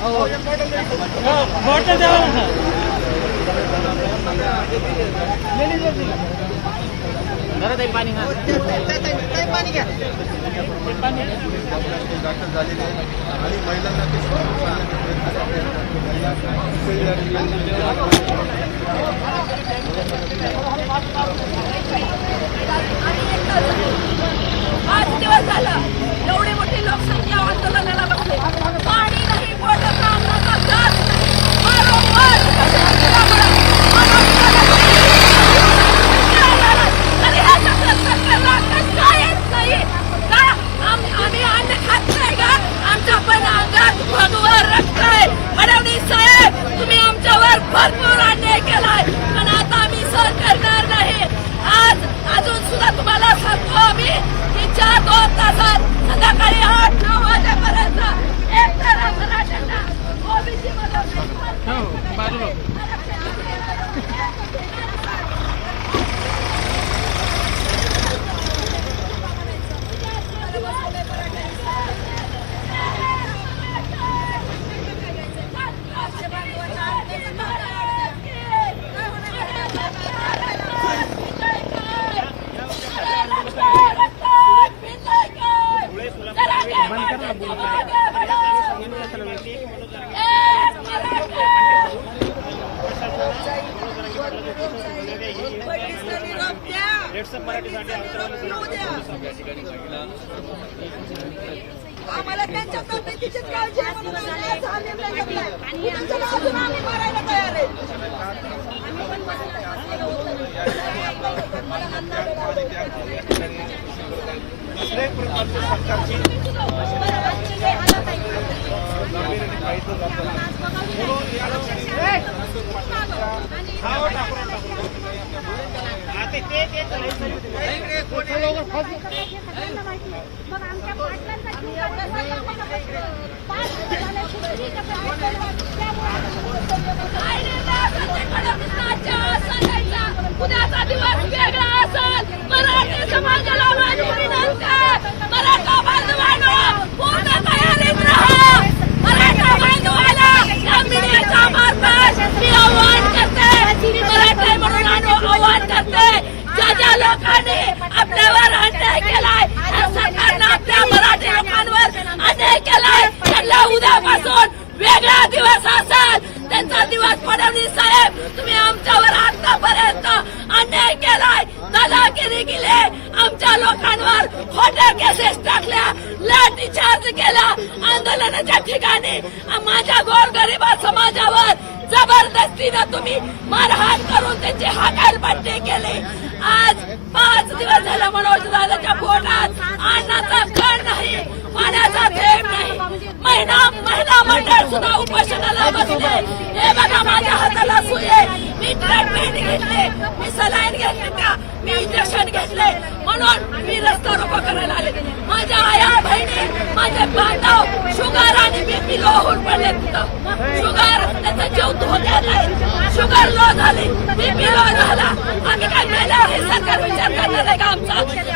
Bottle द्यावा ना पाणी पाणी घ्या दाखल झालेले आणि महिलांना पाच दिवस झालं एवढी मोठी लोकसंख्या आंदोलनाला बसली पाणी नाही आम्ही अन्न खात नाही का आमच्या पण अंगात भगवा रक्त आहे फडणवीस साहेब तुम्ही आमच्यावर भरपूर अन्याय केलाय पण आता आम्ही सहन करणार नाही आज अजून सुद्धा तुम्हाला सांगतो आम्ही की 4-2 तासात संध्याकाळी 8-9 वाजेपर्यंत एक तर मराठ्यांना ओबीसी मध्ये आम्हाला त्यांच्या तब्येतीची काळजी आहे म्हणून अजून आम्ही मारायला तयार आहे उद्याचा दिवस वेगळा असेल मराठी समाजाला माझी विनंती आहे मराठा बांधवांनो पूर्ण तयारीत राहा मराठा बांधवाला या मीडियाच्या मार्फत मी आवाहन करते मराठा म्हणून आवाहन करते ज्या लोकांनी आपल्यावर अन्याय केलाय सरकारनं आपल्या मराठी लोकांवर अन्याय केलाय त्यांना उद्यापासून वेगळा दिवस असेल त्यांचा दिवस फडणवीस साहेब तुम्ही आमच्यावर आतापर्यंत अन्याय केलाय दादागिरी केली आमच्या लोकांवर खोट्या केसेस टाकल्या लाठीचार्ज केला आंदोलनाच्या ठिकाणी माझ्या गोरगरिबा समाजावर जबरदस्तीनं तुम्ही मारहाण करून त्यांची हाकालपट्टी केली आज 5 दिवस झाला मनोज दादाच्या पोटात अन्नाचा कण नाही पाण्याचा थेंब नाही महिला मंडळ सुद्धा उपोषणाला बसले हे बघा माझ्या हाताला सुई आहे मी ट्रीटमेंट घेतले मी सलाईन घेतले मी इंजेक्शन घेतले म्हणून मी रस्ता रोको करायला आले माझ्या आया बहिणी माझे बांधव शुगर आणि बीपी लो होऊन पडले तिथं शुगर त्याचा जीव धोक्यात आहे शुगर लो झाली बीपी लो झाला आम्ही काय केलं हे सरकार विचार करणार आहे का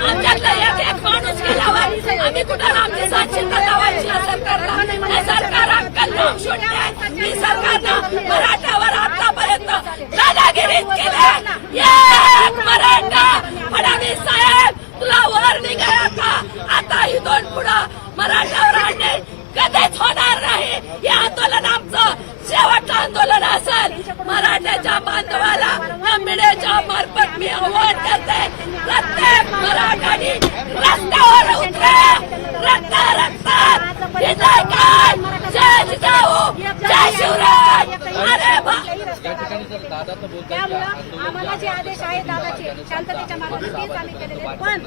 आमच्यातला एक माणूस गेल्यावर आम्ही कुठं आमची साक्षीता लावायची सरकारला हे सरकार अक्कल लावून शोधते ही सरकारनं मराठ्यावर आतापर्यंत दादागिरीच केली एक मराठा फडणवीस साहेब तुला वर निघाला का आता इथून पुढं मराठ्यावर अन्याय कधीच होणार नाही हे आंदोलन आमचं शेवटचं आंदोलन असेल मराठ्याच्या बांधवाला या मीडियाच्या मार्फत मी आवाहन करते प्रत्येक मराठाने रस्त्यावर उतरे रक्त रक्तात विजय काय जय जिजाऊ जय शिवराय अरे त्यामुळं आम्हाला जे आदेश आहे दादाचे शांततेच्या मार्गाने तेच आम्ही केलेले पण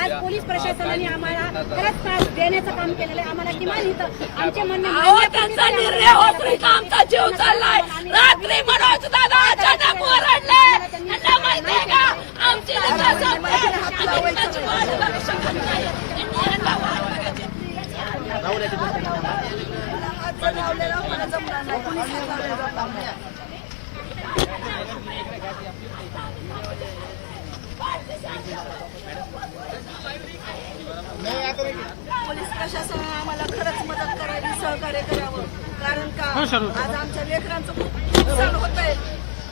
आज पोलीस प्रशासनाने आम्हाला खरंच त्रास देण्याचं काम केलेलं आहे आम्हाला किमान इथं आमचे म्हणणे त्यांचा निर्णय होत नाही आमचा जीव चाललाय रात्री मनोज दादा अचानक ओरडले त्यांना माहिती आहे का आमची पोलीस प्रशासनाने आम्हाला खरंच मदत करावी सहकार्य करावं कारण का नुकसान होतं? आज आमच्या लेकरांचं खूप नुकसान होतंय,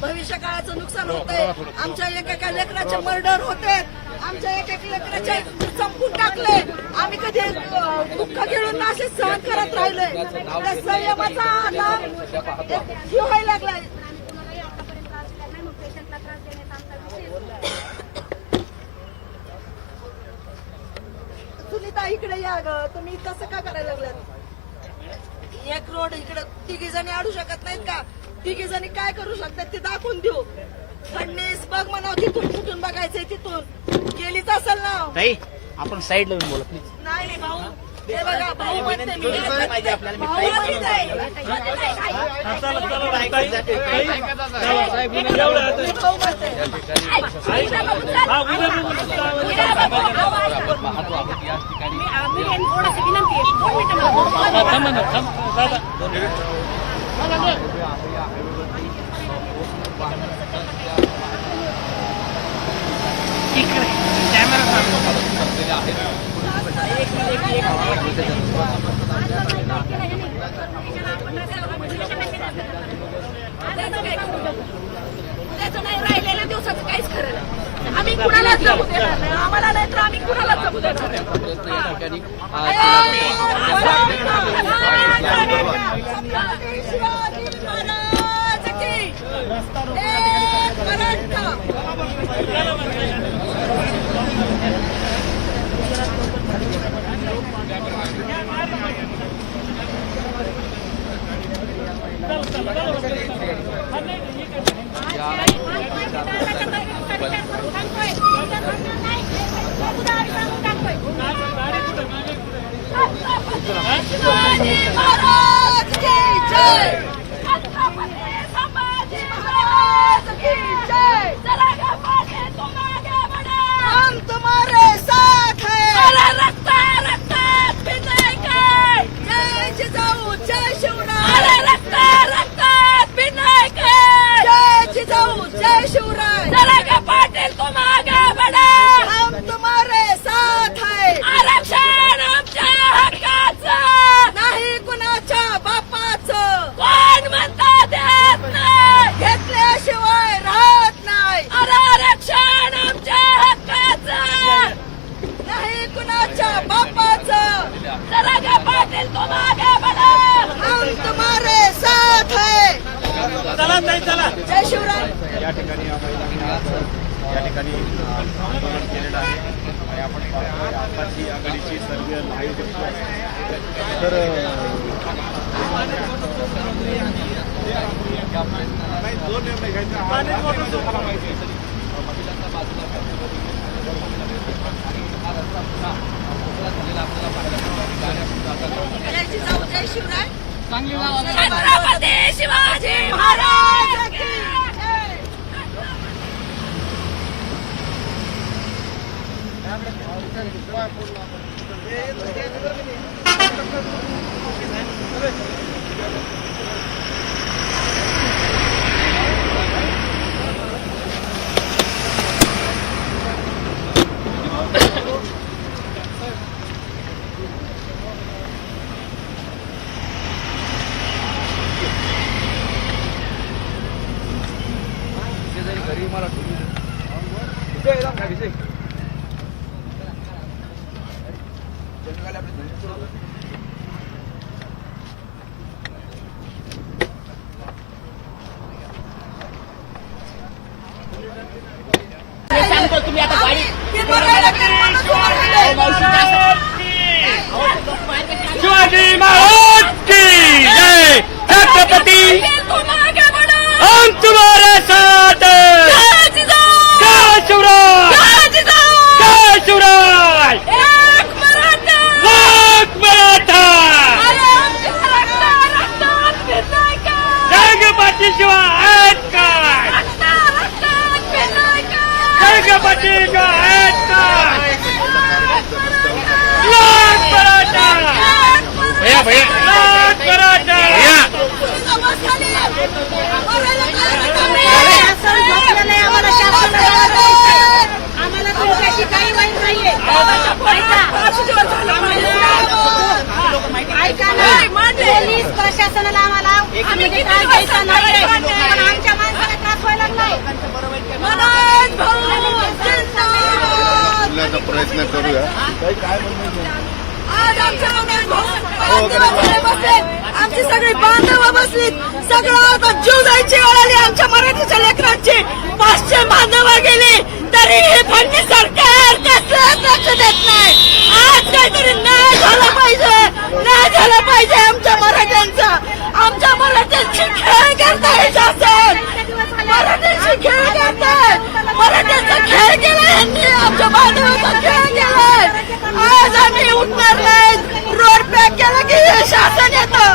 भविष्य काळाचं नुकसान होतंय. आमच्या एकेका लेकराचे मर्डर होते, आमच्या एक लेकराचे संपून टाकले. आम्ही कधी दुःख घेऊन असे सहन करत राहिलोय. त्या संयमाचा लाभ हे व्हायला लागलाय. सुनीता इकडे या ग, तुम्ही तसं का करायला लागलात? एक रोड इकडे तिघी जणी अडू शकत नाहीत का? तिघी जणी काय करू शकतात ते दाखवून देऊ. फडणीस बघ म्हणाव, तिथून कुठून बघायचंय तिथून केलीच असेल ना. ताई आपण साईड लावून बोला प्लीज. नाही भाऊ, हे बघा भाऊ म्हणते मी. पाहिजे आपल्याला. मी भाऊ ताई म्हणते. भाऊ म्हणते. त्याचं नाही राहिलेल्या दिवसाचं काहीच खरं नाही. आम्ही कुणालाच जमू देणार नाही. आम्हाला नाही तर आम्ही कुणालाच जमू देणार नाही. शिवाजी महाराज की एक मराठा. शिवाजी महाराज की जय. छत्रपती संभाजी महाराज की जय. चला ग पाटील, तुम आगे बढ़ो. हम तुम्हारे साथ हैं. अरे रक्तात रक्तात भिनय काय. जय जिजाऊ, जय शिवराय. अरे रक्तात भिनय काय. जय जिजाऊ, जय शिवराय. चला ग पाटील, तुम आगे बढ़ो. हम तुम्हारे साथ हैं. आरक्षण आमच्या हक्काचं. नाही कुणाच्या बापाचं. कोण म्हणता देत नाही. घेतल्याशिवाय राहत नाही. अरे आरक्षण आमच्या हक्काचं. नाही कुणाच्या बापाचं. चला ग पाटील, तुम आगे बढ़ो. हम तुम्हारे साथ हैं. चला ताई चला. जय शिवराय. या ठिकाणी आंदोलन केलेलं आहे आणि आपण पाहतोय आताची आघाडीची सर्व लाईव्ह दिसतोय. तर जो निर्णय घ्यायचा जय जिजाऊ, जय शिवराय. छत्रपती शिवाजी महाराज की जय. तुम्ही आता गाडी हे बघायला लागले, माणूस उभा राहिलाय. शिवाजी महाराज की जय. छत्रपती तुम आगे बढ़ो. हम तुम्हारे साथ हैं. जय जिजाऊ. जय शिवराय. जय जिजाऊ. जय शिवराय. एक मराठा. लाख मराठा. अरे आमच्या रक्तात भिनय काय. जगपती शिवाय आहेत काय. रक्तात भिनय काय. जगपती शिवाय आहेत काय. लाख मराठा. भैया भैया लाख मराठा. आम्हाला तुमच्याशी काही वाईट नाहीये. ऐका ना, पोलीस प्रशासनाला आम्हाला म्हणजे काय घ्यायचं नाही, पण आमच्या माणसाला त्रास व्हायला लागलाय. मनोज भाऊ बोलण्याचा प्रयत्न करूया. आज आमच्या मनोज भाऊ बांधवामध्ये बसलेत, आमची सगळी बांधव बसलीत. सगळं आता जीव जायची वेळ आली आमच्या मराठीच्या लेकरांची. 500 बांधव गेली तरी हे फडणवीस सरकार कसलंच लक्ष देत नाही. आज काहीतरी न्याय झाला पाहिजे, न्याय झाला पाहिजे आमच्या मराठ्यांचा. आमच्या मराठ्यांची खेळ करताय शासन, मराठ्यांची खेळ करताय, मराठ्यांचा खेळ केलाय यांनी, आमच्या बांधवांचा खेळ केलाय. आज आम्ही उठणार नाही. रोड पॅक केला की हे शासन येतं,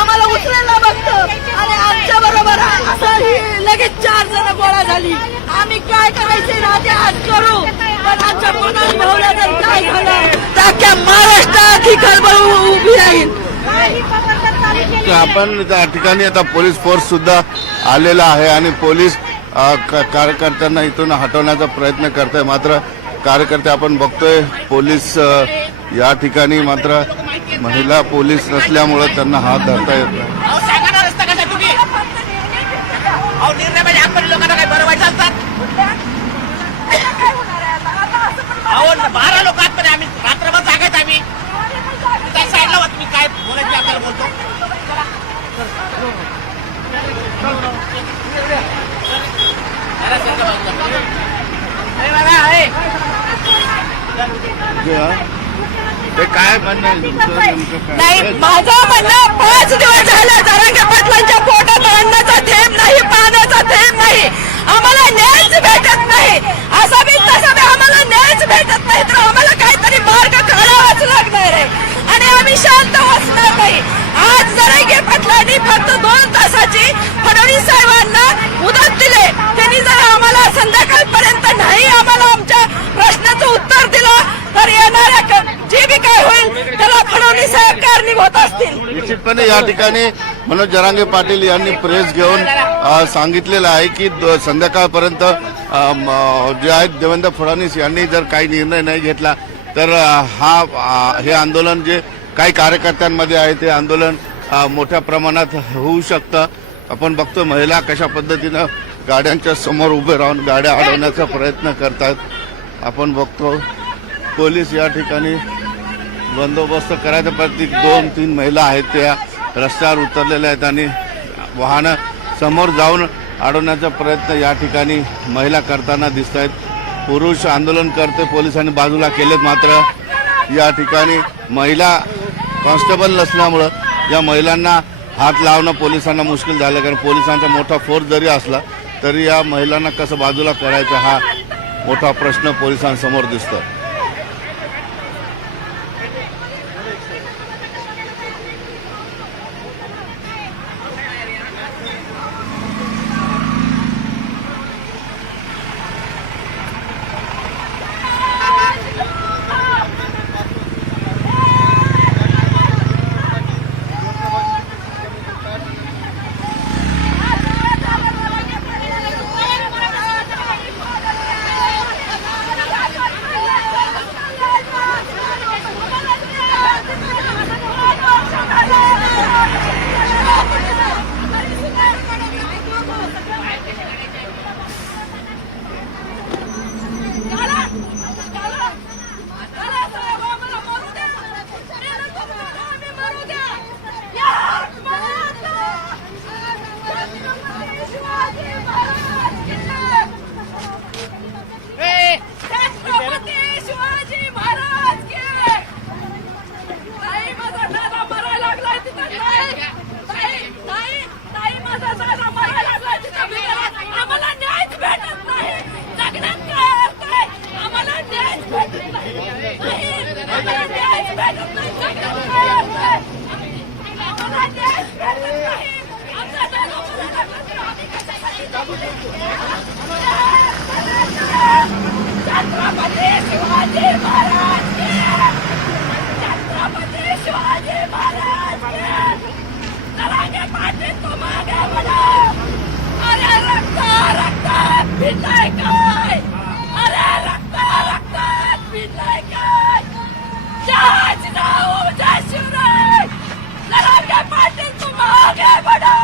आम्हाला उचलायला बघतं आणि आमच्या बरोबर असं ही लगेच 4 जण गोळा झाली. आम्ही काय करायचे राजे आज करू, पण आमच्या मनोज भाऊला जर काय झालं तर अख्ख्या महाराष्ट्रात ही खळबळ उभी राहील. तर आपण त्या ठिकाणी आता पोलीस फोर्स सुद्धा आलेला आहे आणि पोलीस कार्यकर्त्यांना इथून हटवण्याचा प्रयत्न करत आहे. मात्र कार्यकर्ते आपण बघतोय पोलीस या ठिकाणी मात्र महिला पोलीस नसल्यामुळे त्यांना हात धरता येत नाही. लोकांना काही बरं वाईट असतात. 12 लोक आतमध्ये आम्ही रात्रभर जागायत. आम्ही त्या साईडला होत. मी काय बोलायचं आपल्याला बोलतो. ते काय म्हणणं नाही, माझं म्हणणं 5 दिवस झाले जरांगे पाटलांच्या पोटात अन्नाचा थेंब नाही, पाण्याचा थेंब नाही. आम्हाला न्यायच भेटत नाही. असा बी तसा बी आम्हाला न्यायच भेटत नाही, तर आम्हाला काहीतरी मार्ग काढावाच लागणार आहे आणि आम्ही शांत बसणार नाही. आज जरांगे पाटलांनी फक्त 2 तासाची फडणवीस साहेबांना मुदत दिले. त्यांनी जर आम्हाला संध्याकाळपर्यंत नाही आम्हाला आमच्या प्रश्नाचं उत्तर दिलं तर येणाऱ्या जे बी काय होईल त्याला फडणवीस साहेब कारणीभूत असतील. निश्चितपणे या ठिकाणी मनोज जरांगे पाटील यांनी प्रेस घेऊन सांगितलेलं आहे की संध्याकाळपर्यंत जे आहेत देवेंद्र फडणवीस यांनी जर काही निर्णय नाही घेतला तर हे आंदोलन जे काही कार्यकर्त्यांमध्ये आहे ते आंदोलन मोठ्या प्रमाणात होऊ शकतं. आपण बघतो महिला कशा पद्धतीनं गाड्यांच्या समोर उभे राहून गाड्या अडवण्याचा प्रयत्न करतात. आपण बघतो पोलीस या ठिकाणी बंदोबस्त करायचा प्रत्येक 2-3 महिला आहेत त्या रस्त्यावर उतरलेल्या आहेत आणि वाहनं समोर जाऊन अडवण्याचा प्रयत्न या ठिकाणी महिला करताना दिसत आहेत. पुरुष आंदोलनकर्ते पोलिसांनी बाजूला केलेत. मात्र या ठिकाणी महिला कॉन्स्टेबल नसल्यामुळं या महिलांना हात लावणं पोलिसांना मुश्किल झालं. कारण पोलिसांचा मोठा फोर्स जरी असला तरी या महिलांना कसं बाजूला करायचं हा मोठा प्रश्न पोलिसांसमोर दिसतो. छत्रपती शिवाजी महाराज के, छत्रपती शिवाजी महाराज के, जरांगे पाटील तुम आगे बढ़ो. अरे रक्तात भिजलंय काय, अरे रक्तात भिजलंय काय. जय जिजाऊ जय शिवराय. जरांगे पाटील तुम आगे बढ़ो.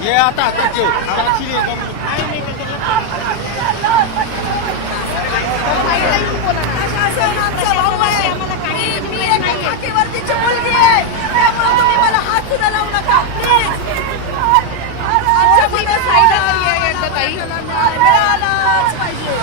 हे आता जेव प्रशासन आमचा भाऊ आहे. मी एका खाकीवर्दीची मुलगी आहे, त्यामुळे तुम्ही मला हात सुद्धा लावू नका प्लीज. आमच्या मनात मिळालाच पाहिजे.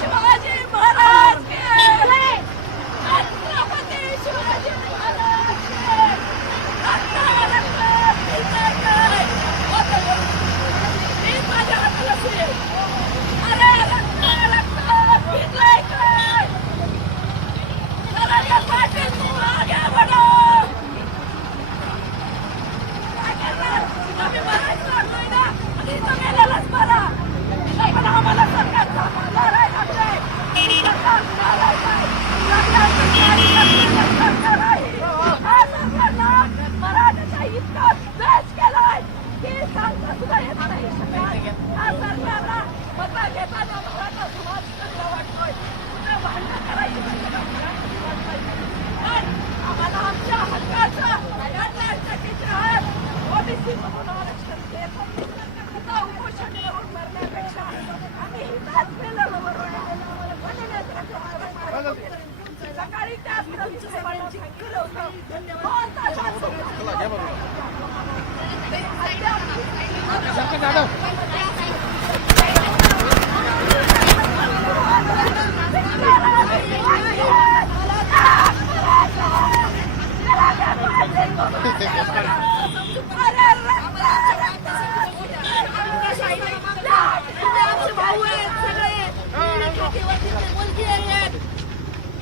शिवाजी महाराज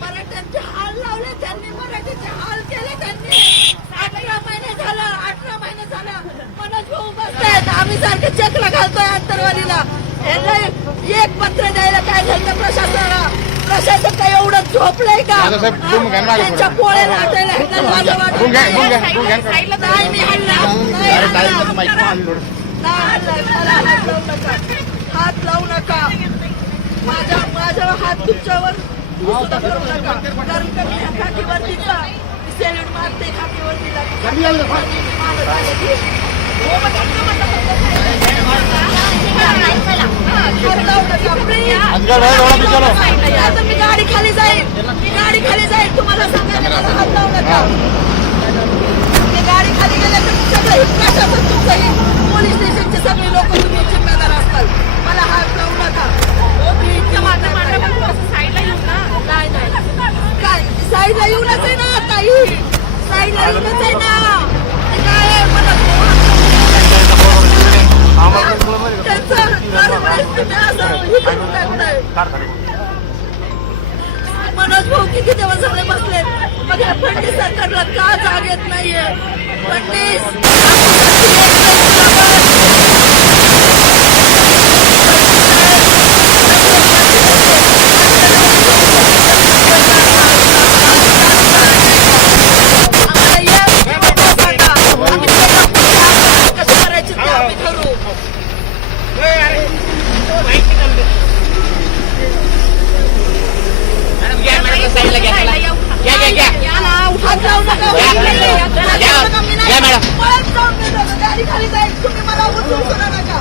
मराठ्यांचे हाल लावले त्यांनी, मराठ्याचे हाल केले त्यांनी. 18 महिने झालं मनोज भाऊ बसतायत, आम्ही सारखे चेकला घालतोय आंतरवालीला. एक पत्र द्यायला काय झालं प्रशासनाला? प्रशासन काय एवढं झोपलंय का? त्यांच्या पोळे लाटायला नाही, मी हात लावू नका. माझा हात तुमच्यावर सुद्धा करू नका. कारण का मी खाकीवर्दीचा सॅल्यूट मारते खाकीवर्दीला. आता मी गाडी खाली जाईल, तुम्हाला सांगायला मला हात लावू नका. मी गाडी खाली गेले तर सगळं प्रशासन तुमचंही, पोलीस स्टेशनचे सगळे लोक तुम्ही जिम्मेदार असतात. मला हात लावू नका. काय साईडला येऊनच आहे ना ताई, साईडला येऊनच आहे ना. काय मला मनोज भाऊ किती दिवस झाले बसले, मग या फडणीस सरकारला का जाग येत नाहीये? फडणीस गाडी खाली जाईल, तुम्ही मला उचलू नका.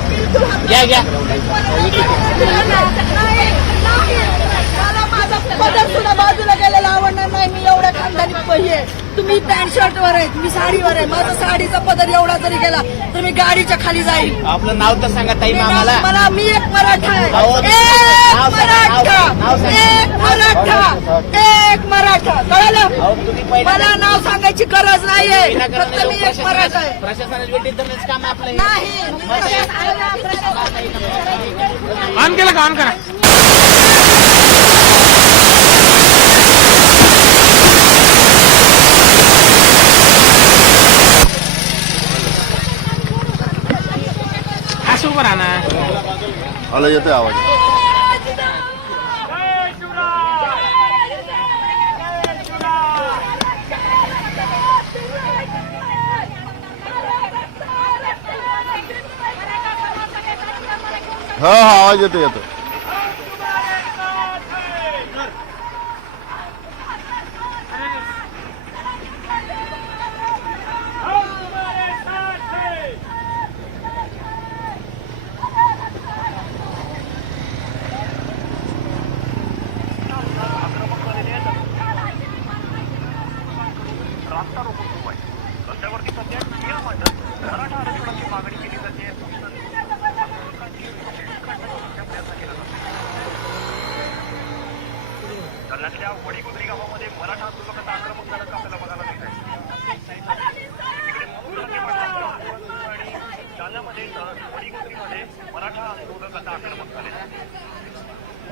मला माझा पदर सुद्धा बाजूला गेलेला आवडणार नाही. मी एवढ्या खानदानी आहे. तुम्ही पॅन्ट शर्ट वर आहेत, मी साडीवर आहे. माझा साडीचा पदर एवढा जरी गेला तर मी गाडीच्या खाली जाईल. आपलं नाव तर सांगा ताई आम्हाला. मला मी एक मराठा आहे, एक मराठा कळलं? मला नाव सांगायची गरज नाहीये, फक्त मी एक मराठा आहे. प्रशासनाची वेटीत धरण्याचं काम आपलं नाही ऑन केला का? ऑन करा. मला येतोय आवाज. हा आवाज येतो. रस्त्यावरती सध्या नियम मांडत मराठा आरक्षणाची मागणी केली जाते. जालन्यातल्या वडीगुजरी गावामध्ये मराठा आंदोलकाचा आक्रमक झाल्याचं आपल्याला बघायला मिळत आहे. आणि जालन्यामध्ये वडीगुजरीमध्ये मराठा आंदोलकाचा आक्रमक झाले.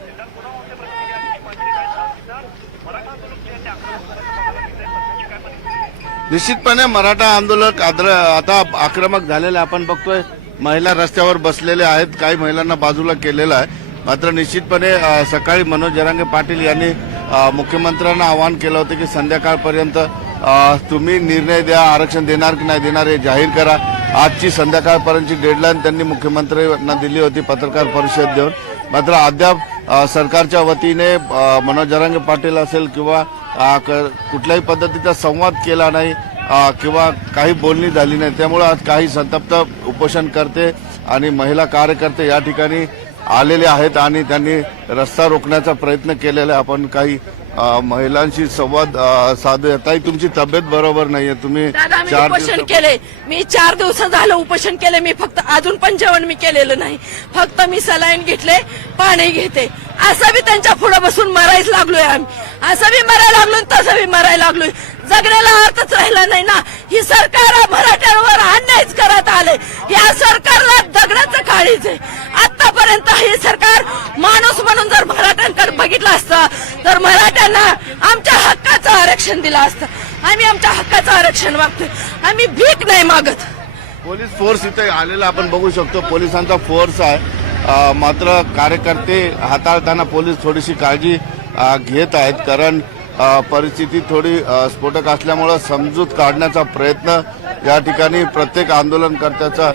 सिद्धार्थ पुनावांचे प्रतिनिधी आणि मंत्री मराठा आंदोलक जे ते आक्रमक झाल्याचं बघायला मिळत आहे. सध्याची काय परिस्थिती? निश्चितपणे मराठा आंदोलक आता आक्रमक झालेले आपण बघतोय. महिला रस्त्यावर बसलेले आहेत, काही महिलांना बाजूला केलेलं आहे. मात्र निश्चितपणे सकाळी मनोज जरांगे पाटील यांनी मुख्यमंत्र्यांना आवाहन केलं होतं की संध्याकाळपर्यंत तुम्ही निर्णय द्या, आरक्षण देणार की नाही देणार हे जाहीर करा. आजची संध्याकाळपर्यंतची डेडलाईन त्यांनी मुख्यमंत्र्यांना दिली होती पत्रकार परिषद देऊन. मात्र अद्याप सरकारच्या वतीने मनोज जरांगे पाटील असेल किंवा कुठल्याही पद्धतीचा संवाद केला नाही किंवा काही बोलणी झाली नाही. त्यामुळे आज काही संतप्त उपोषणकर्ते आणि महिला कार्यकर्ते या ठिकाणी आलेले आहेत आणि त्यांनी रस्ता रोखण्याचा प्रयत्न केलेला आहे. आपण काही महिलांशी संवाद साधूया. ताई, तुमची तब्येत बरोबर नाहीये, तुम्ही दादा मी उपोषण केले. मी 4 दिवस झालं उपोषण केले. मी फक्त अजून पण जेवण मी केलेलं नाही. फक्त मी सलाईन घेतले, पाणी घेते. असं बी त्यांच्या पुढे बसून मरायच लागलोय आम्ही. असं बी मरायला लागलो, तसं बी मरायला लागलोय. जगण्याला अर्थच राहिला नाही ना. ही सरकार मराठ्यांवर अन्यायच करत आले. या सरकारला दगडाचं काळीच आहे. आतापर्यंत हे सरकार माणूस म्हणून जर मराठ्यांकडे बघितलं असतं तर मराठ्यांना आमच्या हक्काचं आरक्षण दिलं असतं. आम्ही आमच्या हक्काचं आरक्षण मागतोय. आम्ही भीक नाही मागत. पोलीस फोर्स इथे आलेला आपण बघू शकतो. पोलिसांचा फोर्स आहे. मात्र कार्यकर्ते हाताळताना पोलीस थोडीशी काळजी घेत आहेत, कारण परिस्थिती थोडी स्फोटक असल्यामुळे समजूत काढण्याचा प्रयत्न या ठिकाणी प्रत्येक आंदोलनकर्त्याचा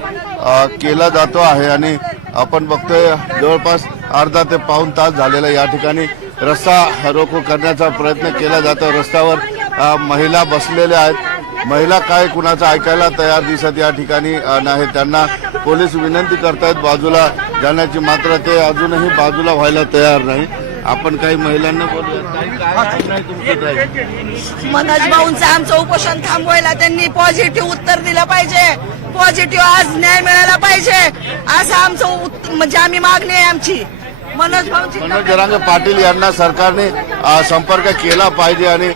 केला जातो आहे. आणि आपण बघतोय जवळपास अर्धा ते पाऊण तास झालेला या ठिकाणी रस्ता रोको करण्याचा प्रयत्न केला जातो. रस्त्यावर महिला बसलेल्या आहेत. महिला काय कुणाचं ऐकायला तयार दिसत या ठिकाणी नाही. त्यांना पोलीस विनंती करतायत बाजूला जाण्याची, मात्र ते अजूनही बाजूला व्हायला तयार नाही. आपण काही महिलांना मनोज भाऊंचं आमचं उपोषण थांबवायला त्यांनी पॉझिटिव्ह उत्तर दिलं पाहिजे. पॉझिटिव्ह आज न्याय मिळाला पाहिजे असं आमचं म्हणजे आम्ही मागणी आहे आमची. मनोज जरांगे पाटील यांना सरकारने संपर्क केला पाहिजे आणि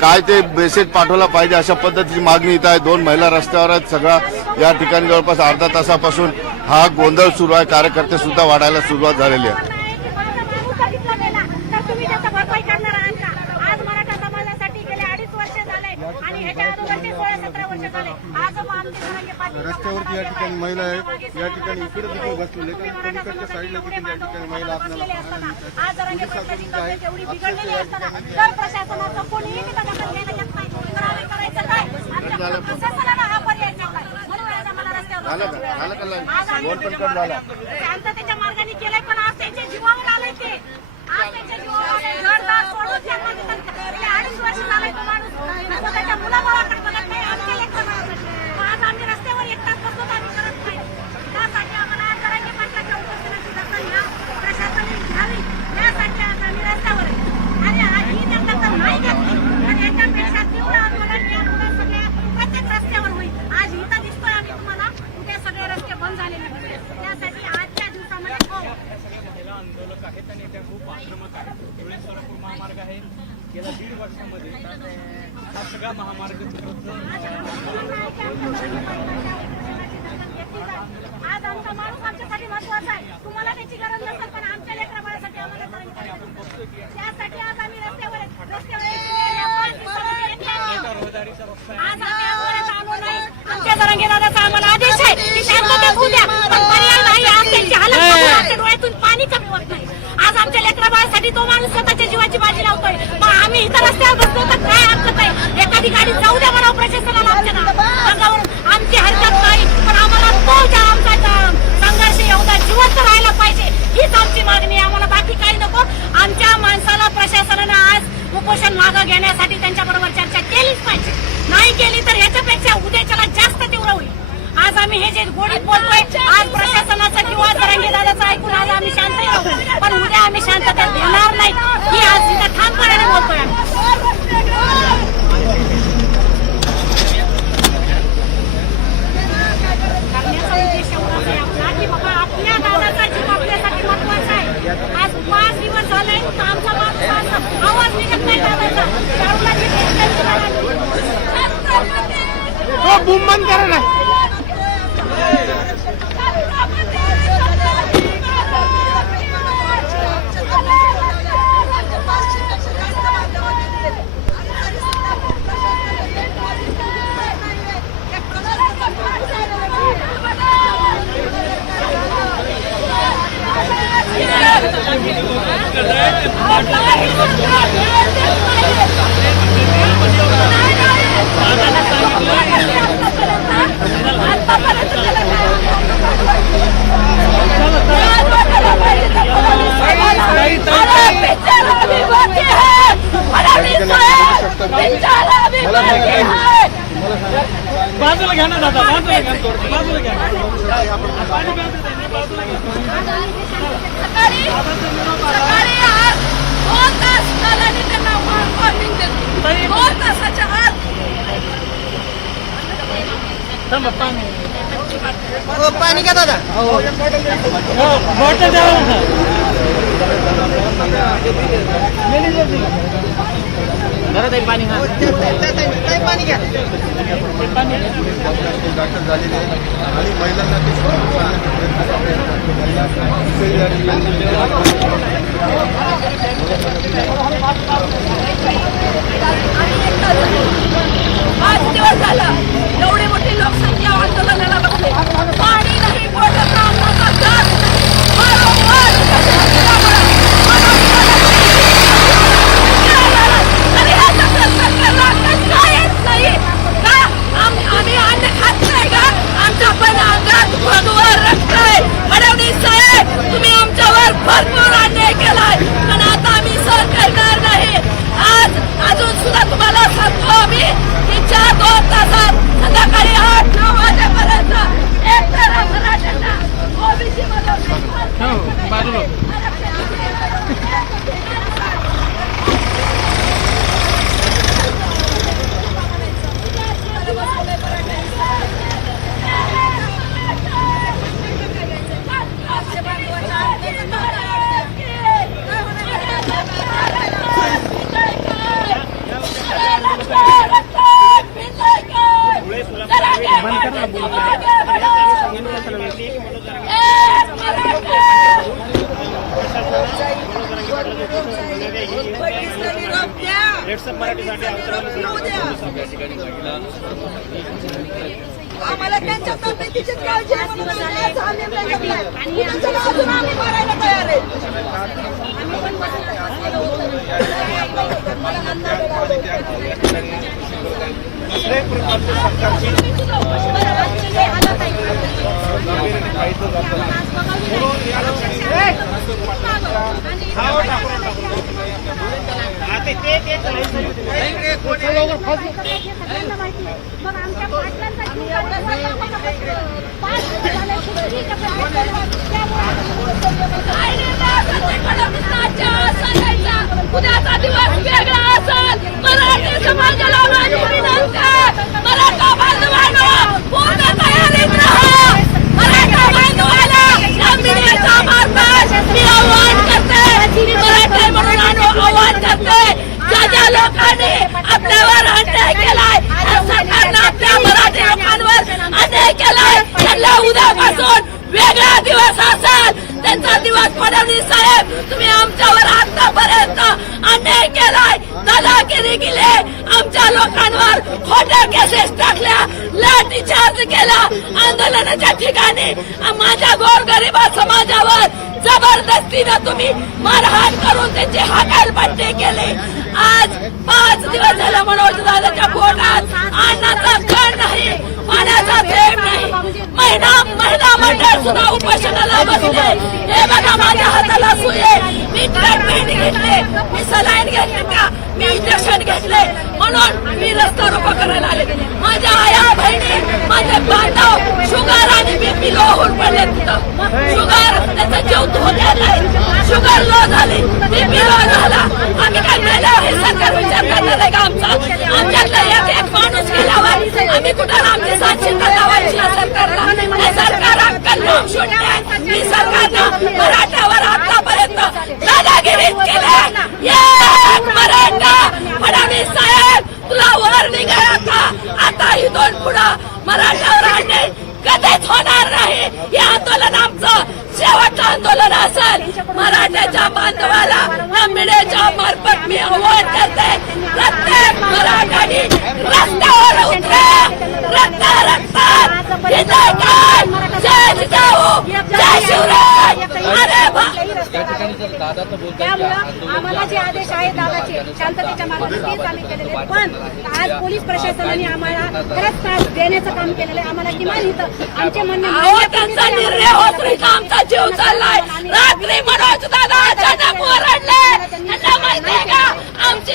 काय ते मेसेज पाठवला पाहिजे अशा पद्धतीची मागणी इथं आहे. 2 महिला रस्त्यावर आहेत. सगळा या ठिकाणी जवळपास अर्धा तासापासून हा गोंधळ सुरू आहे. कार्यकर्ते सुद्धा वाढायला सुरुवात झालेली आहे. तुम्ही त्याचा भरपाई करणार आहात का? आज मराठा समाजासाठी गेले 2.5 वर्ष झाले आणि ह्याच्या अगोदरचे 16-17 वर्ष झाले. आज रस्त्यावरती या ठिकाणी महिला आहेत. या ठिकाणी इकडे देखील बसलेले, पलीकडच्या साईडला देखील या ठिकाणी महिला आपल्याला आज जरांगे पाटलाची तब्येत एवढी बिघडलेली असताना जर प्रशासनाचं कोणीही तिथं दखल घेणं येत नाही तर आम्ही करायचं काय? आमच्या प्रशासनाला हा पर्याय ठेवलाय. म्हणून आज आम्हाला रस्त्यावर शांततेच्या मार्गाने केलंय, पण आज त्यांच्या जीवावर आलंय ते. आज त्यांच्या जीवावर आलंय. घरदार सोडून त्यांना तिथं 2.5 वर्ष झालंय तो माणूस आता त्याच्या मुलाबाळाकडे बघत नाही. आमच्या लेकरांना आज आम्ही रस्त्यावर एकटाच बसतो, आम्ही करत नाही. त्यासाठी आम्हाला आज जरांगे पाटलाच्या उपोषणाची दखल ह्या प्रशासनाने घ्यावी. यासाठी आज आम्ही रस्त्यावर आहे. आणि आज ही जर दखल नाही घेतली तर याच्यापेक्षा तीव्र आंदोलन हे आंदोलन सगळ्या प्रत्येक रस्त्यावर होईल. आज इथं दिसतोय आम्ही तुम्हाला, उद्या सगळे रस्ते बंद झालेले दिसतील. त्यासाठी आजच्या दिवसामध्ये महिला आंदोलक आहेत आणि त्या खूप आक्रमक आहेत. धुळे-सोलापूर महामार्ग आहे. गेल्या 1.5 वर्षामध्ये हा सगळा महामार्ग आज आमचा माणूस आमच्यासाठी महत्वाचा आहे. तुम्हाला त्याची गरज नसेल, पण आमच्या लेकराबाळासाठी आम्हाला त्यासाठी आज आम्ही रस्त्यावर आज आम्ही आंदोलनात आलो नाही. आमच्या जरांगे दादाचा आम्हाला आदेश आहे की शांततेत होऊ द्या, पण पर्याय नाही. आज त्यांची हालत डोळ्यातून तरी तो माणूस स्वतःच्या जीवाची बाजी लावतोय. मग आम्ही इथं रस्त्यावर बसतो तर काय हरकत आहे? एखादी गाडी जाऊ द्या म्हणावं प्रशासनाला आमच्या अंगावर. आमची हरकत नाही, पण आम्हाला तो आमचा संघर्ष एवढा जिवंत राहायला पाहिजे हीच आमची मागणी आहे. आम्हाला बाकी काही नको. आमच्या माणसाला प्रशासनानं आज उपोषण मागं घेण्यासाठी त्यांच्याबरोबर चर्चा केलीच पाहिजे. नाही केली तर याच्यापेक्षा उद्याच्याला जास्त तीव्र होईल. आज आम्ही हे जे गोडीत बोलतोय, आज प्रशासनाचं किंवा जरांगे दादाचं ऐकून आज आम्ही शांत राहू, पण उद्या आम्ही शांतता देणार नाही ही आज तिथं ठामपणाने बोलतोय आम्ही. करण्याचा उद्देश एवढाच आहे आपला की बाबा आपल्या दादाचा जीव आपल्यासाठी महत्वाचा आहे. आज 5 दिवस झाले आमचा माणूस आवाज निघत नाही दादाचा. हो बुम बंद करा ना. बाजूला घ्या ना दादा, बाजूला घ्या, बाजूला घ्या. सकाळी आज 2 तास झाल्याने त्यांना वॉर्निंग दिली. 2 तासाच्या आत पाणी घ्या दादा. बॉटल द्यावं ना. पाणी घ्या. पाणी घ्या. दाखल झालेले आणि महिलांना ते आज दिवस झाला एवढी मोठी लोकसंख्या आंदोलनाला बसले. पाणी नाही, बोलत आम्ही अन्न खात नाही का? आमच्या पण अंगात भगवा रक्त आहे. फडणवीस साहेब, तुम्ही आमच्यावर भरपूर अन्याय केलाय, पण आता आम्ही सहन करणार नाही. आज अजून सुद्धा तुम्हाला सांगतो आम्ही की 4-2 तासात संध्याकाळी 8-9 वाजेपर्यंत एक तर मराठ्यांना ओबीसी बाजूला. आम्हाला त्यांच्या तब्येतीची काळजी आहे म्हणून आम्ही आज हा निर्णय घेतलाय. त्यांच्या अजून आम्ही मारायला तयार आहे. मग आमच्या पाटलांचा उद्याचा दिवस वेगळा असेल. मराठी समाजाला माझी विनंती आहे, मराठा बांधवांनो पूर्ण तयारीत राहा. मराठा बांधवाला या मीडियाच्या मार्फत मी आवाहन करते, मी मराठी म्हणून आवाहन करते. ज्या लोकांनी आपल्यावर अन्याय केलाय, सरकारनं आपल्या मराठी लोकांवर अन्याय केलाय, त्यांना उद्यापासून वेगळा दिवस असेल. त्यांचा दिवस फडणवीस साहेब, तुम्ही आमच्यावर आतापर्यंत अन्याय केलाय, दादागिरी केली, आमच्या लोकांवर खोट्या केसेस टाकल्या, लाठीचार्ज केला. आंदोलनाच्या ठिकाणी माझ्या गोरगरीब समाजावर जबरदस्तीनं तुम्ही मारहाण करून त्यांचे हकालपट्टी केले. आज 5 दिवस झाले मनोज दादाच्या पोटात अन्नाचा कण नाही, पाण्याचा थेंब नाही. महिला मंडळ सुद्धा उपोषणाला बसले. हे बघा माझ्या हाताला सुई आहे. मी ट्रीटमेंट घेतले, मी सलाईन घेतले का, मी इंजेक्शन घेतले म्हणून मी रस्त्यावर उभं करायला आले. माझ्या आया बहिणी, माझे बांधव शुगर आणि बीपी लो होऊन पडले. तिथं शुगर त्याचा जीव धोक्यात आहे. शुगर लो झाली, बीपी लो झाला. आम्ही काय मेल्यावर हे सरकार विचार करणार आहे का आमचा? आमच्यातला एक माणूस गेल्यावर आम्ही कुठं आमची साक्षीता लावायची सरकारला? हे सरकार अक्कल नाम शून्य आहे. ही सरकारनं मराठ्यावर आतापर्यंत दादागिरीच केली. एक मराठा फडणवीस साहेब तुला वर निघाला का? आता इथून पुढं मराठ्यावर अन्याय कधीच होणार नाही. हे आंदोलन आमचं शेवटचं आंदोलन असेल. मराठ्याच्या बांधवाला या मीडियाच्या मार्फत मी आवाहन करते, प्रत्येक मराठाने रस्त्यावर उतरा. रस्त्यावर जय जिजाऊ, जय शिवराय. त्यामुळं आम्हाला जे आदेश आहेत दादाचे शांततेच्या मार्गाने तेच आम्ही केलेले. पण आज पोलीस प्रशासनाने आम्हाला खरंच त्रास देण्याचं काम केलेलं आहे. आम्हाला किमान इथं आमचे म्हणणे त्यांचा निर्णय होत नाही. आमचा जीव चाललाय. रात्री मनोज दादा अचानक ओरडले. त्यांना माहितीये का आमची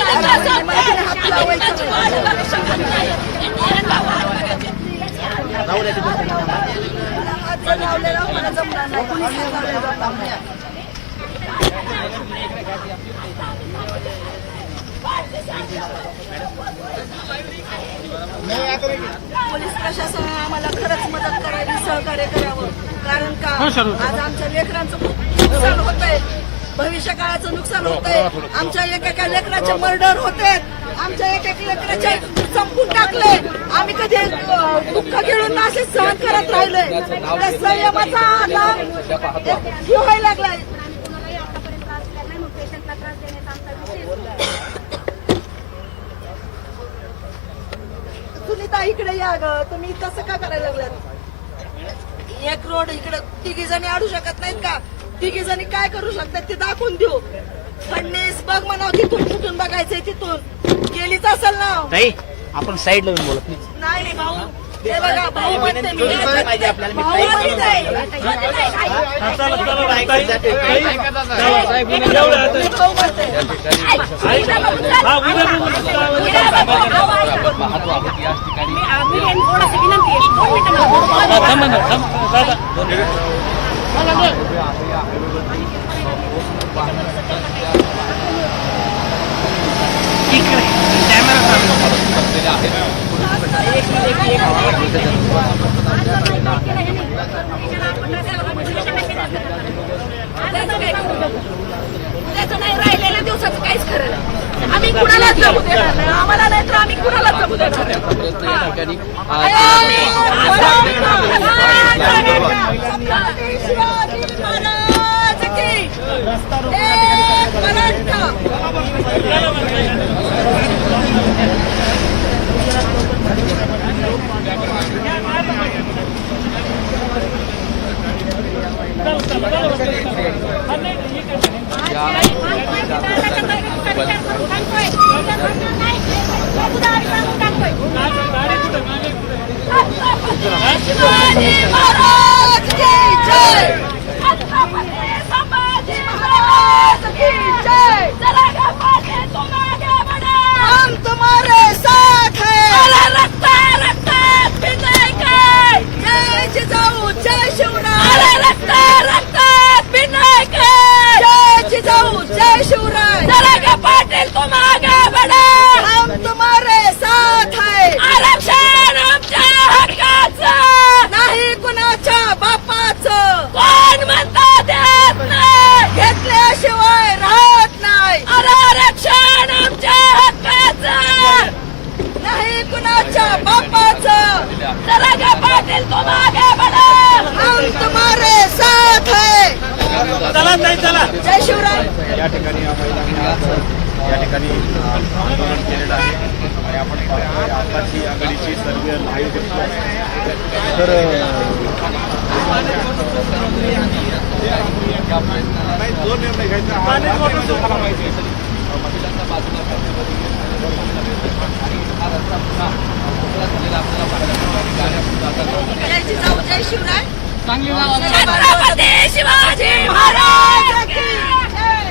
पोलीस प्रशासनाने आम्हाला खरंच मदत करावी, सहकार्य करावं. कारण का आज आमच्या लेकरांचं खूप नुकसान होत आहे, भविष्य काळाचं नुकसान होत आहे. आमच्या एकेका लेकराचे मर्डर होते, आमच्या एक लेकराचे संपून टाकले. आम्ही कधी दुःख घेऊन असे सहन करत राहिले. त्या संयमाचा आता हे व्हायला लागलाय. सुनीता इकडे या ग, तुम्ही कसं का करायला लागलात? एक रोड इकडे तिघी जणी अडू शकत नाहीत का? तिघी जणी काय करू शकतात ते दाखवून देऊ. फडणीस बघ म्हणाव, तिथून कुठून बघायचंय तिथून गेलीच असेल ना. ताई आपण साईडला येऊन बोला प्लीज. नाही भाऊ, हे बघा भाऊ म्हणते मी. पाहिजे आपल्याला. भाऊ म्हणते आहे. भाऊ म्हणते. आम्ही थोडंसं विनंती आहे. 2 त्याचं नाही राहिलेल्या दिवसाचं काहीच खरं नाही. आम्ही कुणालाच जमू देणार नाही. आम्हाला नाही तर आम्ही कुणालाच जमू देणार नाही. शिवाजी महाराज की जय. छत्रपती संभाजी महाराज की जय. चला गे पाटे, तुम आगे बढ़ो, हम तुम्हारे साथ हैं. अरे रक्तात भिजले काय. जय जिजाऊ, जय शिवराय. अरे रक्तात भिजले काय. जय जिजाऊ, जय शिवराय. चला गे पाटील, तुम आगे बढ़ो, हम तुम्हारे साथ हैं. आरक्षण आमच्या हक्काचं नाही, कुणाच्या बापाचं. कोण म्हणता देत नाही, घेतल्याशिवाय राहत नाही. अरे आरक्षण आमच्या हक्काचं नाही, कुणाच्या बापाचं. जरा गे पाटील, तुम आगे बढ़ो, हम तुम्हारे साथ है. चला ताई चला. जय शिवराय. या ठिकाणी या ठिकाणी आंदोलन केलेलं आहे आणि आपण पाहतोय आताची आघाडीची सर्व लाईव्ह तर जय जिजाऊ जय शिवराय. छत्रपती शिवाजी महाराज की जय.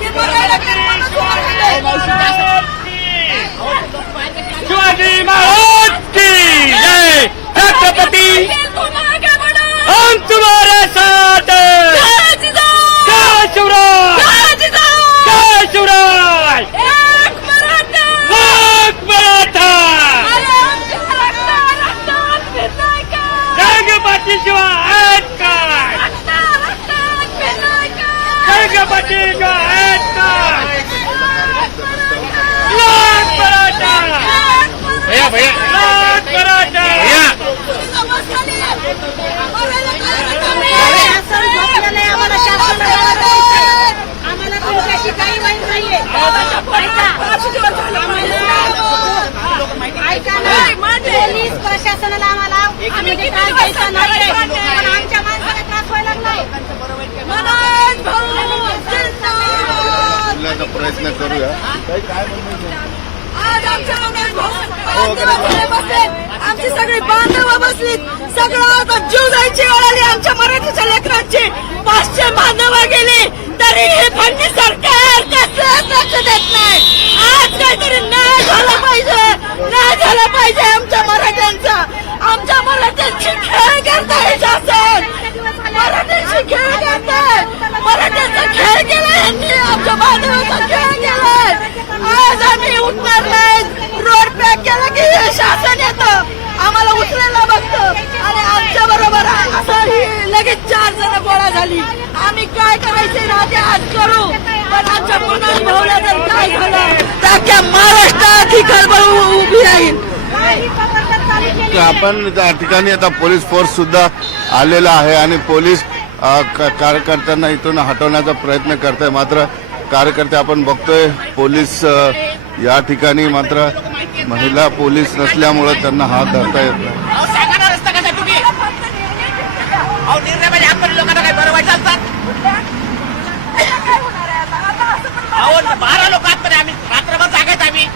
ते बघायला गेले म्हणून सोडले. शिवाजी महाराज की जय. छत्रपती तुम आगे बढ़ो. हम तुम्हारे साथ हैं. जय जिजाऊ. जय शिवराय. जय जिजाऊ. जय शिवराय. एक मराठा. एक मराठा. अरे आमच्या रक्तात फिरलाय का? छत्रपती शिवाय एक काय. रक्तात फिरलाय का? छत्रपती शिवाय एक काय. लाख मराठा. भैया भैया लाख मराठा. भैया शासन झोपलं नाही, आम्हाला शासनाला करायचं. आम्हाला तुमच्याशी काही वाईट नाहीये. ऐका ना, पोलीस प्रशासनाला आम्हाला आम्ही ते त्रास द्यायचा नाही, पण आमच्या माणसाला त्रास व्हायला लागलाय. मनोज भाऊ जिंदाबाद. बोलण्याचा प्रयत्न करूया. आज आमच्या मनोज भाऊ दिवसभर बसलेत. आमची सगळी बांधव बसलीत. सगळं आता जीव जायची वेळ आली आमच्या मराठीच्या लेकरांची. 500 बांधव गेली तरी हे फडणवीस सरकार कसलंच लक्ष देत नाही. आज काहीतरी न्याय झाला पाहिजे, न्याय झाला पाहिजे आमच्या मराठ्यांचा. आमच्या मराठ्यांची खेळ करताय शासन. मराठ्यांची खेळ करताय. मराठ्यांचा खेळ केलाय यांनी. आमच्या बांधवाचा खेळ केलाय. आज आम्ही उठणार नाही. रोड पॅक केला की हे शासन येतं, आम्हाला उचलायला बघतं आणि आमच्या बरोबर असं ही लगेच 4 जण गोळा झाली. आम्ही काय करायचे ना ते आज करू, पण आमच्या मनोज भाऊला जर काय झालं तर अख्ख्या महाराष्ट्रात ही खळबळ उभी राहील. तर आपण त्या ठिकाणी आता पोलीस फोर्स सुद्धा आलेला आहे आणि पोलीस कार्यकर्त्यांना इथून हटवण्याचा प्रयत्न करत आहे. मात्र कार्यकर्ते आपण बघतोय पोलीस या ठिकाणी मात्र महिला पोलीस नसल्यामुळे त्यांना हात धरता येत नाही. अहो सांगा ना रस्ता कसा तुम्ही. अहो निर्णय म्हणजे आपण लोकांना काही बरं वाईट असतात. अहो 12 लोक आतमध्ये आम्ही रात्रभर जागायत आम्ही.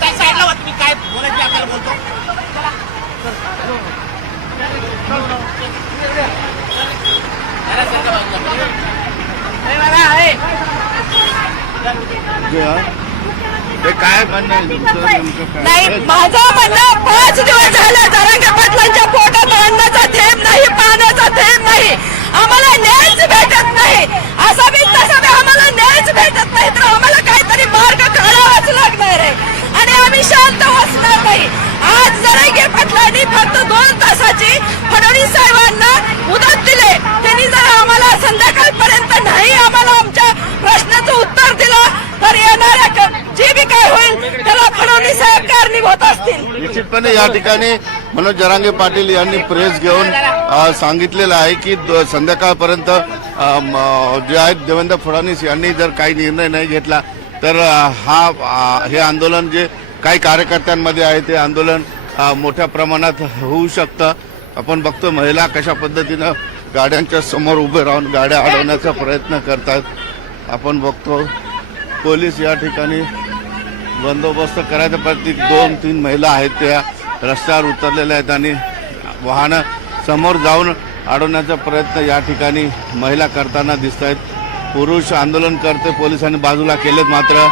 त्या साईडला वा तुम्ही काय बोलायची आपल्याला बोलतो. हे काय म्हणणं आहे तुमचं नेमकं काय? नाही, माझं म्हणणं 5 दिवस झाले जरांगे पाटलांच्या पोटात अन्नाचा थेंब नाही, पाण्याचा थेंब नाही. आम्हाला न्यायच भेटत नाही. असा बी तसा बी आम्हाला न्यायच भेटत नाही, तर आम्हाला काहीतरी मार्ग काढावाच लागणार आहे आणि आम्ही शांत बसणार नाही. आज जरांगे पाटलांनी फक्त 2 तासाची फडणवीस साहेबांना मुदत दिले. त्यांनी जर आम्हाला संध्याकाळपर्यंत नाही आम्हाला आमच्या प्रश्नाचं उत्तर दिलं तर येणाऱ्या जे बी काय होईल त्याला फडणवीस साहेब कारणीभूत असतील. निश्चितपणे या ठिकाणी मनोज जरांगे पाटील यांनी प्रेस घेऊन सांगितलेलं आहे की संध्याकाळपर्यंत जे आहेत देवेंद्र फडणवीस यांनी जर काही निर्णय नाही घेतला तर हे आंदोलन जे काही कार्यकर्त्यांमध्ये आहे ते आंदोलन मोठ्या प्रमाणात होऊ शकतं. आपण बघतो महिला कशा पद्धतीनं गाड्यांच्या समोर उभे राहून गाड्या अडवण्याचा प्रयत्न करतात. आपण बघतो पोलीस या ठिकाणी बंदोबस्त करायचा प्रत्येक 2-3 महिला आहेत त्या रस्त्यावर उतरलेल्या आहेत आणि वाहनं समोर जाऊन अडवण्याचा प्रयत्न या ठिकाणी महिला करताना दिसत आहेत. पुरुष आंदोलनकर्ते पोलिसांनी बाजूला केलेत. मात्र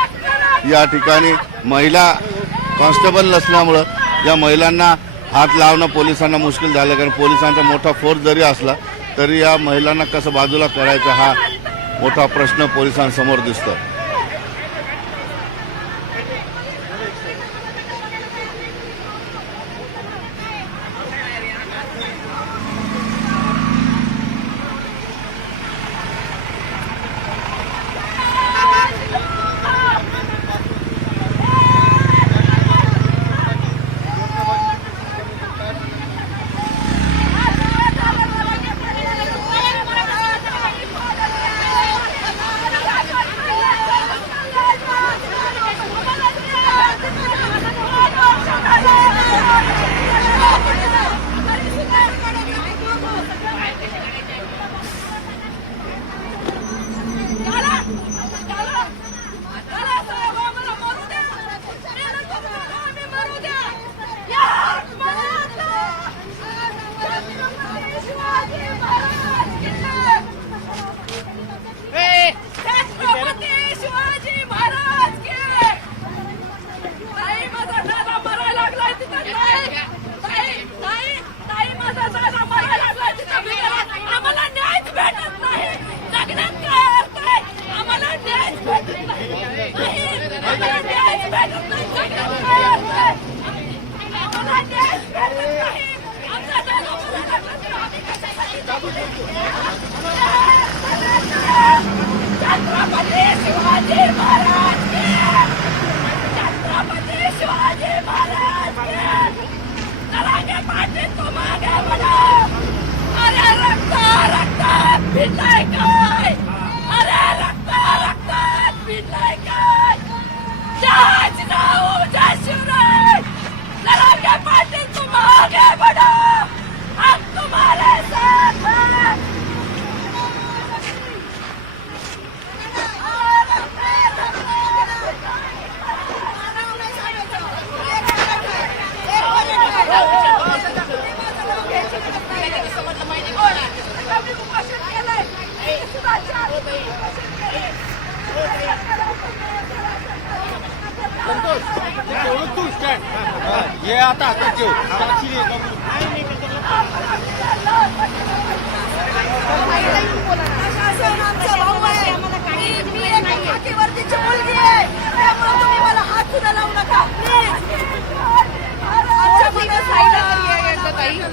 या ठिकाणी महिला कॉन्स्टेबल नसल्यामुळं या महिलांना हात लावणं पोलिसांना मुश्किल झालं. कारण पोलिसांचा मोठा फोर्स जरी असला तरी या महिलांना कसं बाजूला करायचं हा मोठा प्रश्न पोलिसांसमोर दिसतो. छत्रपती शिवाजी महाराज के, छत्रपती शिवाजी महाराज के। जरांगे पाटील तुम आगे बढ़ो। अरे रक्त रक्त भिडलंय काय, अरे रक्त रक्त भिडलंय काय। जय जिजाऊ जय शिवराय। जरांगे पाटील तुम आगे बढ़ो, हम तुम्हारे साथ हैं। हे आता ठेव प्रशासन आमचा भाऊ आहे. मी एक खाकीवर्दीची मुलगी आहे, त्यामुळे तुम्ही मला हात सुद्धा लावू नका प्लीज. आमच्या मनात मिळालाच पाहिजे.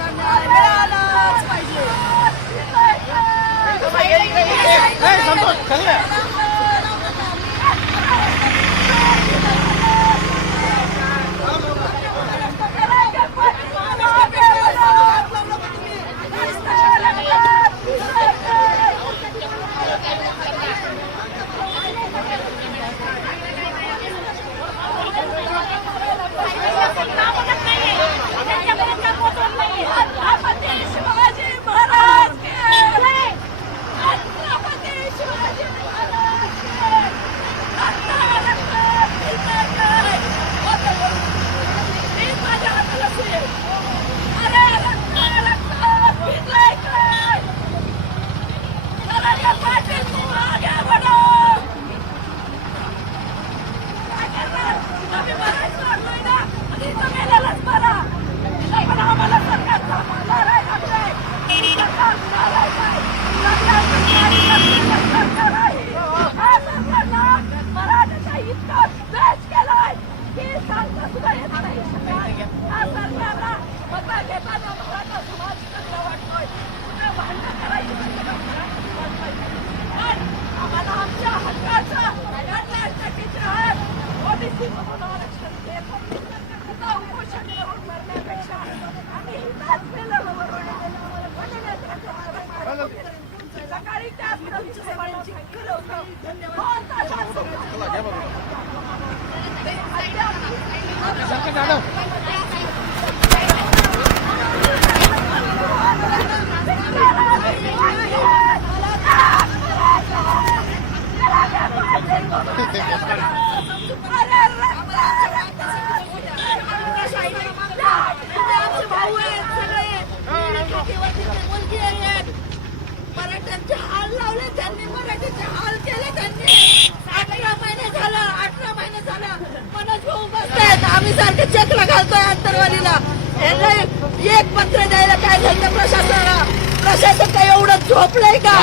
मराठ्यांचे हाल लावले त्यांनी, मराठ्यांचे हाल केले त्यांनी. 18 महिने झाला मनोज भाऊ बसतायत, आम्ही सारखे चेकला घालतोय अंतरवालीला. एक पत्र द्यायला काय झालं प्रशासनाला? प्रशासन काय एवढं झोपलंय का?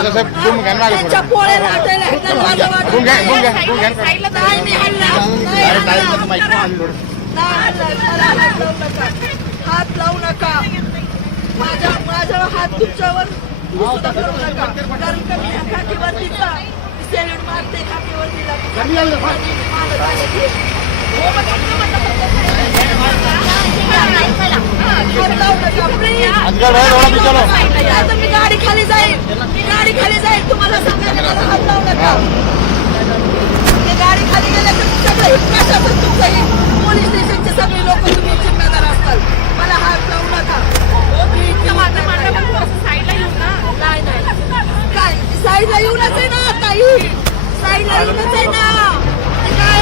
त्यांच्या पोळे लाटायला हात लावू नका. माझा हात तुमच्यावर करू नका, कारण कमी खाकीवरतीचा सेल्यूट मारते खाकीवरतीला. आता मी गाडी खाली जाईल, तुम्हाला सांगायला मला हात लावू नका. मी गाडी खाली गेले तर सगळं प्रशासन तुमचं, पोलीस स्टेशनचे सगळे लोक तुम्ही जिम्मेदार असताल. मला हात लावू नका. काय साईडला येऊनच आहे ना, काही साईडला येऊनच आहे ना. काय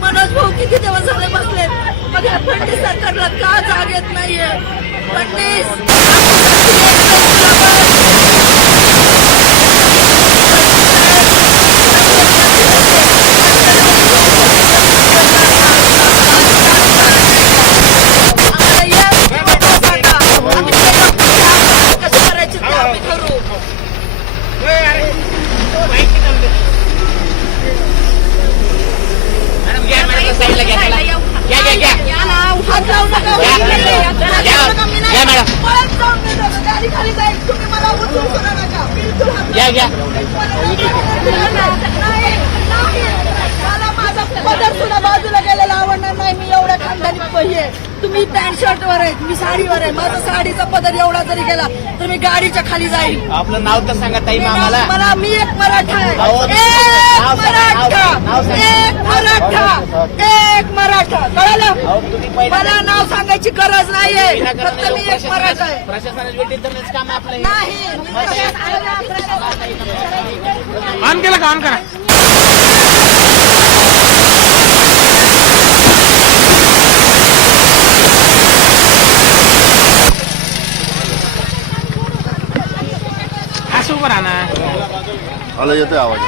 मनोज भाऊ किती दिवस झाले बसले, मग या फडणीस सरकारला का जाग येत नाहीये? फडणीस साईडला घ्या त्याला. घ्या घ्या घ्या याला हात लावू नका. घ्या. हात घ्या. लावू नका. मी नाही. घ्या मॅडम. पळत जाऊन मी जातो. गाडी खाली जाईल. तुम्ही मला उचलू सुद्धा नका. बिलकुल हात घ्या घ्या नाही. मला माझा पदर सुद्धा बाजूला गेलेला आवडणार नाही. मी एवढ्या खानदानी आहे. तुम्ही पॅन्ट शर्ट वर आहे, मी साडीवर आहे. माझा साडीचा पदर एवढा जरी गेला तर मी गाडीच्या खाली जाईल. आपलं नाव तर सांगा ताई आम्हाला. मला मी एक मराठा आहे. नाव- एक नाव सांगा, मराठा, नाव सांगा. एक मराठा, एक मराठा. कळलं? अहो, तुम्ही पहिला मला नाव सांगायची गरज नाहीये. विनाकारण फक्त मी एक मराठा आहे. प्रशासनाच्या वेटीत धरण्याचं काम आपलं हे. नाही. ऑन केला का ऑन करा. असं उभं राहणार. आला येतोय आवाज.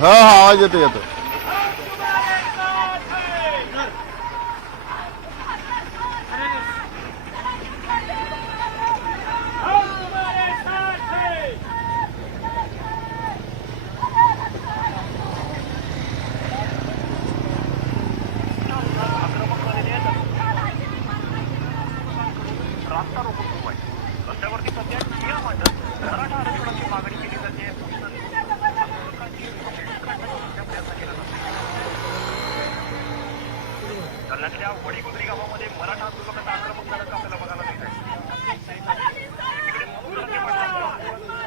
हा आवाज येतो येतो. रास्ता रोको सुरू आहे. रस्त्यावरती सध्या ठिय्या मांडत मराठा आरक्षणाची मागणी केली जाते. जालन्यातल्या वडीगुजरी गावामध्ये मराठा आंदोलकाचा आक्रमक झाल्याचं आपल्याला बघायला मिळत आहे.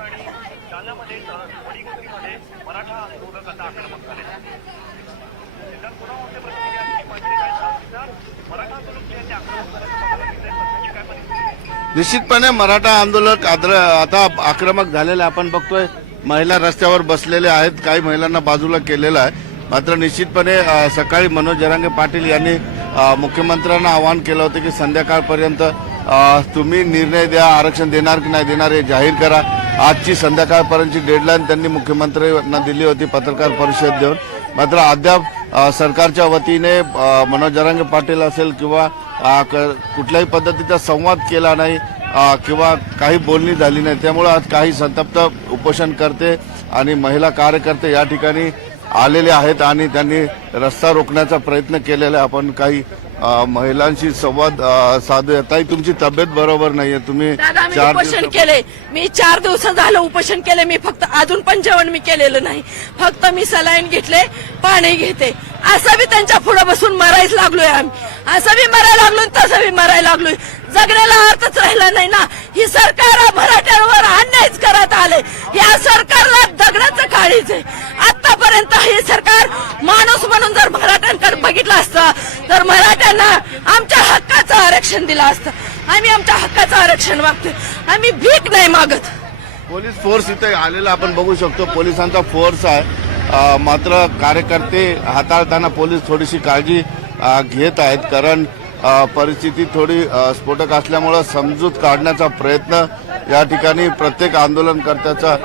आणि जालन्यामध्ये वडीगुजरीमध्ये मराठा आंदोलकाचा आक्रमक झाले. सिद्धार्थ पुनावरचे प्रतिनिधी आणि मंत्री काय सिद्धार्थ मराठा आंदोलक जे ते आक्रमक झाल्याचं बघायला मिळत आहे. सध्याची काय परिस्थिती? निश्चितपणे मराठा आंदोलक आता आक्रमक झालेले आपण बघतोय. महिला रस्त्यावर बसलेले आहेत, काही महिलांना बाजूला केलेलं आहे. मात्र निश्चितपणे सकाळी मनोज जरांगे पाटील यांनी मुख्यमंत्र्यांना आवाहन केलं होतं की संध्याकाळपर्यंत तुम्ही निर्णय द्या, आरक्षण देणार की नाही देणार हे जाहीर करा. आजची संध्याकाळपर्यंतची डेडलाईन त्यांनी मुख्यमंत्र्यांना दिली होती पत्रकार परिषद देऊन. मात्र अद्याप सरकारच्या वतीने मनोज जरांगे पाटील असेल किंवा कुठल्याही पद्धतीचा संवाद केला नाही किंवा काही बोलणी झाली नाही. त्यामुळे आज काही संतप्त उपोषण करते आणि महिला कार्यकर्ते या ठिकाणी आलेले आहेत आणि त्यांनी रस्ता रोखण्याचा प्रयत्न केलेला आहे. आपण काही महिलांशी संवाद साधूया. ताई, तुमची तब्येत बरोबर नाहीये. तुम्ही दादा, मी 4 उपोषण दिवस केले. मी 4 दिवस झालं उपोषण केले. मी फक्त अजून पण जेवण मी केलेलं नाही. फक्त मी सलाईन घेतले, पाणी घेते. असं बी त्यांच्या पुढे बसून मरायच लागलोय आम्ही. असं बी मरायला लागलो, तसं बी मरायला लागलोय. जगण्याला अर्थच राहिला नाही ना. ही सरकार मराठ्यांवर अन्यायच करत आले. या सरकारला दगडाचं काळीच आहे. आतापर्यंत हे सरकार माणूस म्हणून जर मराठ्यांकडे बघितलं असतं तर मराठ्यांना आमच्या हक्काचं आरक्षण दिलं असतं. आम्ही आमच्या हक्काचं आरक्षण मागतोय. आम्ही भीक नाही मागत. पोलीस फोर्स इथे आलेला आपण बघू शकतो. पोलिसांचा फोर्स आहे. मात्र कार्यकर्ते हाताळताना पोलीस थोडीशी काळजी घेत आहेत. कारण परिस्थिती थोडी स्फोटक असल्यामुळं समजूत काढण्याचा प्रयत्न या ठिकाणी प्रत्येक आंदोलनकर्त्याचा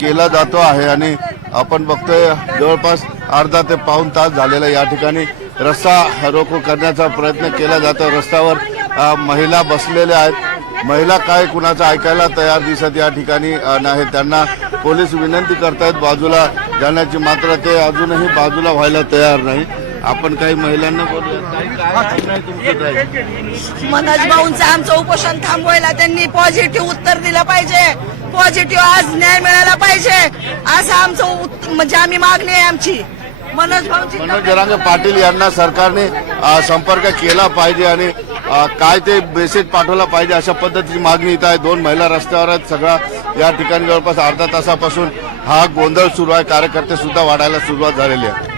केला जातो आहे. आणि आपण बघतोय जवळपास अर्धा ते पाऊण तास झालेला या ठिकाणी रस्ता रोको करण्याचा प्रयत्न केला जातो. रस्त्यावर महिला बसलेल्या आहेत. महिला काय कुणाचं ऐकायला तयार दिसत या ठिकाणी नाही. त्यांना पोलीस विनंती करतायत बाजूला जाण्याची, मात्र ते अजूनही बाजूला व्हायला तयार नाही. आपण काही महिलांना बोलूया. मनोज भाऊंचं आमचं उपोषण थांबवायला त्यांनी पॉझिटिव्ह उत्तर दिलं पाहिजे. पॉझिटिव्ह आज न्याय मिळाला पाहिजे असं आमचं म्हणजे आम्ही मागणी आहे आमची. मनोज भाऊंची मनोज जरांगे पाटील यांना सरकारने संपर्क केला पाहिजे आणि काय ते मेसेज पाठवला पाहिजे अशा पद्धतीची मागणी इथं आहे. 2 महिला रस्त्यावर आहेत. सगळा या ठिकाणी जवळपास अर्धा तासापासून हा गोंधळ सुरू आहे. कार्यकर्ते सुद्धा वाढायला सुरुवात झालेली आहे.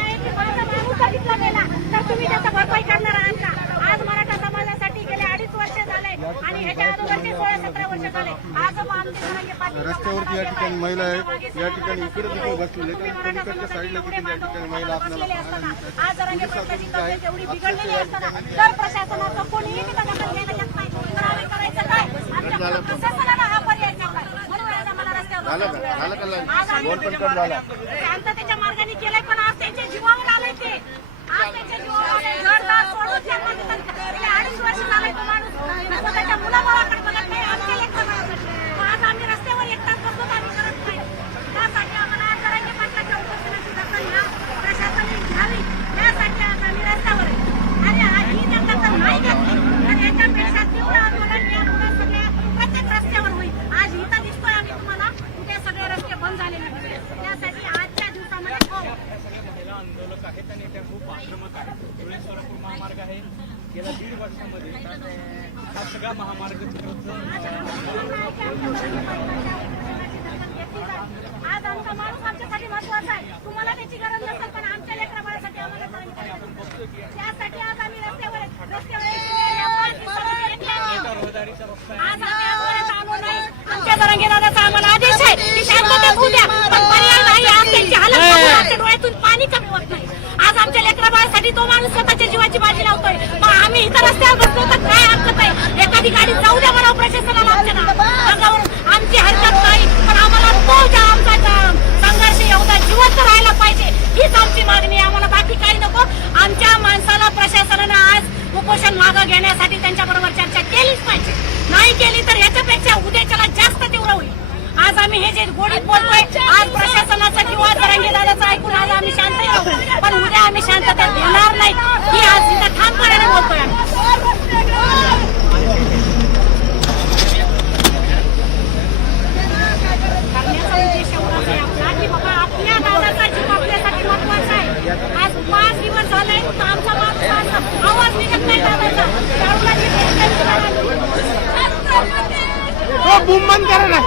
तर तुम्ही त्याचा भरपाई करणार आहात का? आज मराठा समाजासाठी गेले 2.5 वर्ष झाले आणि ह्याच्या अगोदरचे 16-17 वर्ष झाले. आज रस्त्यावरती या ठिकाणी महिला आहे, या ठिकाणी इकडे देखील बसलेले आहेत. पलीकडच्या साईडला देखील या ठिकाणी महिला आपल्याला पाहायला मिळतात. आज जरांगे पाटलाची तब्येत एवढी बिघडलेली असताना तर प्रशासनाचं कोणीही तिथं दखल घेणं येत नाही. तर आम्ही करायचं काय? आमच्या प्रशासनाला हा पर्याय टाकला. म्हणून आज आम्हाला रस्त्यावर आज आम्ही शांततेच्या मार्गाने केलंय, पण आज त्यांच्या जीवावर आलंय ते. आज त्याच्या जीवावर घरदार सोडून त्यांना तिथं गेले 2.5 वर्ष झाले तो माणूस आता त्याच्या मुलाबाळाकडे बघत नाही, आमच्या लेकरांकडे. आज आम्ही रस्त्यावर एकटाच बसलो तर आम्ही करत नाही. त्यासाठी आम्हाला आज जरांगे पाटलाच्या उपोषणाची दखल ह्या प्रशासनाने घ्यावी, यासाठी आज आम्ही रस्त्यावर आहे. आणि ही दखल नाही घेतली तर याच्यापेक्षा तीव्र आंदोलन यामुळे सगळ्या प्रत्येक रस्त्यावर होईल. आज इथं दिसतोय आम्ही तुम्हाला, उद्या सगळे रस्ते बंद झालेले दिसतील. त्यासाठी आजच्या दिवसामध्ये महिला आंदोलक आहेत आणि त्या खूप आक्रमक आहेत. धुळे-सोलापूर महामार्ग आहे, गेल्या 1.5 वर्षामध्ये हा सगळा महामार्ग आज आमचा माणूस आमच्यासाठी महत्वाचा आहे. तुम्हाला त्याची गरज नसेल पण आमच्या लेकराबाळासाठी आम्हाला त्यासाठी आज आम्ही रस्त्यावर रहदारीचा रस्ता आहे. आज आम्ही आंदोलनात आलो नाही. आमच्या जरांगे दादाचा आम्हाला आदेश आहे की शांततेत होऊ द्या, पण पर्याय नाही. आज त्यांची हालत बघून आमच्या डोळ्यातून पाणी कमी होत नाही. आज आमच्या लेकराबाळासाठी तो माणूस स्वतःच्या जीवाची बाजी लावतोय. मग आम्ही इथं रस्त्यावर बसलो तर काय हरकत आहे? एखादी गाडी जाऊ द्या म्हणावं प्रशासनाला आमच्या अंगावर. आमची हरकत नाही, पण आम्हाला तो आमचा संघर्ष एवढा जिवंत राहायला पाहिजे हीच आमची मागणी आहे. आम्हाला बाकी काही नको. आमच्या माणसाला प्रशासनानं आज उपोषण मागं घेण्यासाठी त्यांच्याबरोबर चर्चा केलीच पाहिजे. नाही केली तर याच्यापेक्षा उद्याच्याला जास्त तीव्र होईल. आज आम्ही हे जे गोडीत बोलतोय, आज प्रशासनाचा किंवा जरांगे दादाचं ऐकून आज आम्ही शांत राहू, पण उद्या आम्ही शांतता देणार नाही ही आज इथं ठामपणाने बोलतोय आम्ही. करण्याचा उद्देश एवढाच आहे आपला की बाबा आपल्या दादाचा जीव आपल्यासाठी महत्वाचा आहे. आज 5 दिवस झाले तर आमचा माणूस आवाज निघत नाही दादाचा. बूम बंद करा ना.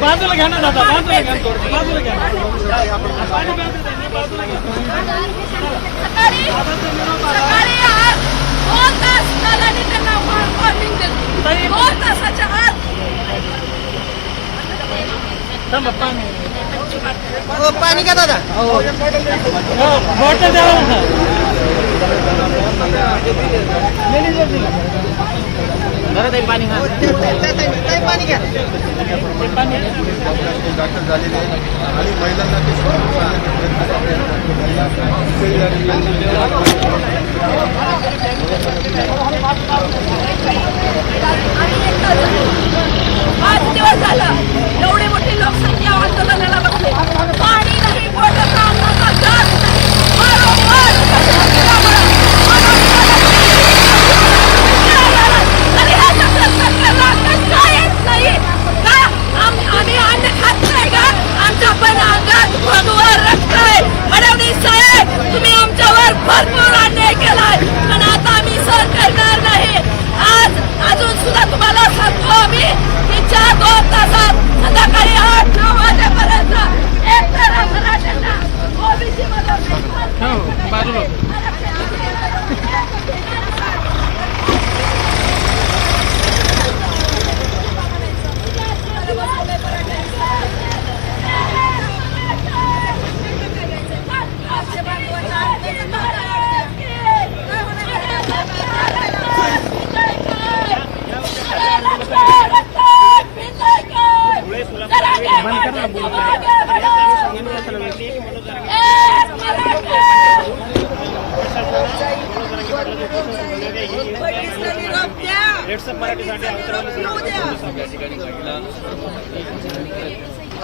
बाजूला घ्या ना दादा, बाजूला घ्या, बाजूला घ्या. सकाळी आज 2 तास झाल्याने त्यांना वॉर्निंग दिली. 2 तासाच्या आत पाणी घ्या दादा. बॉटल द्यावं ना. पाणी घ्या. पाणी घ्या. दाखल झालेले आहे आणि महिलांना ते आज दिवस झाला एवढी मोठी लोकसंख्या आंदोलनाला बसली. पाणी नाही, बोटाचा अन्नाचा घास नाही. वारंवार तरी हा सरकारला कसा येत नाही का? आम्ही अन्न खात नाही का? आमच्या पण अंगात भगवा रक्त आहे. फडणवीस साहेब, तुम्ही आमच्यावर भरपूर अन्याय केलाय, पण आता आम्ही सहन करणार नाही. आज अजून सुद्धा तुम्हाला सांगतो आम्ही की 4-2 तासात संध्याकाळी 8-9 वाजेपर्यंत एक तर मराठ्यांना ओबीसी मध्ये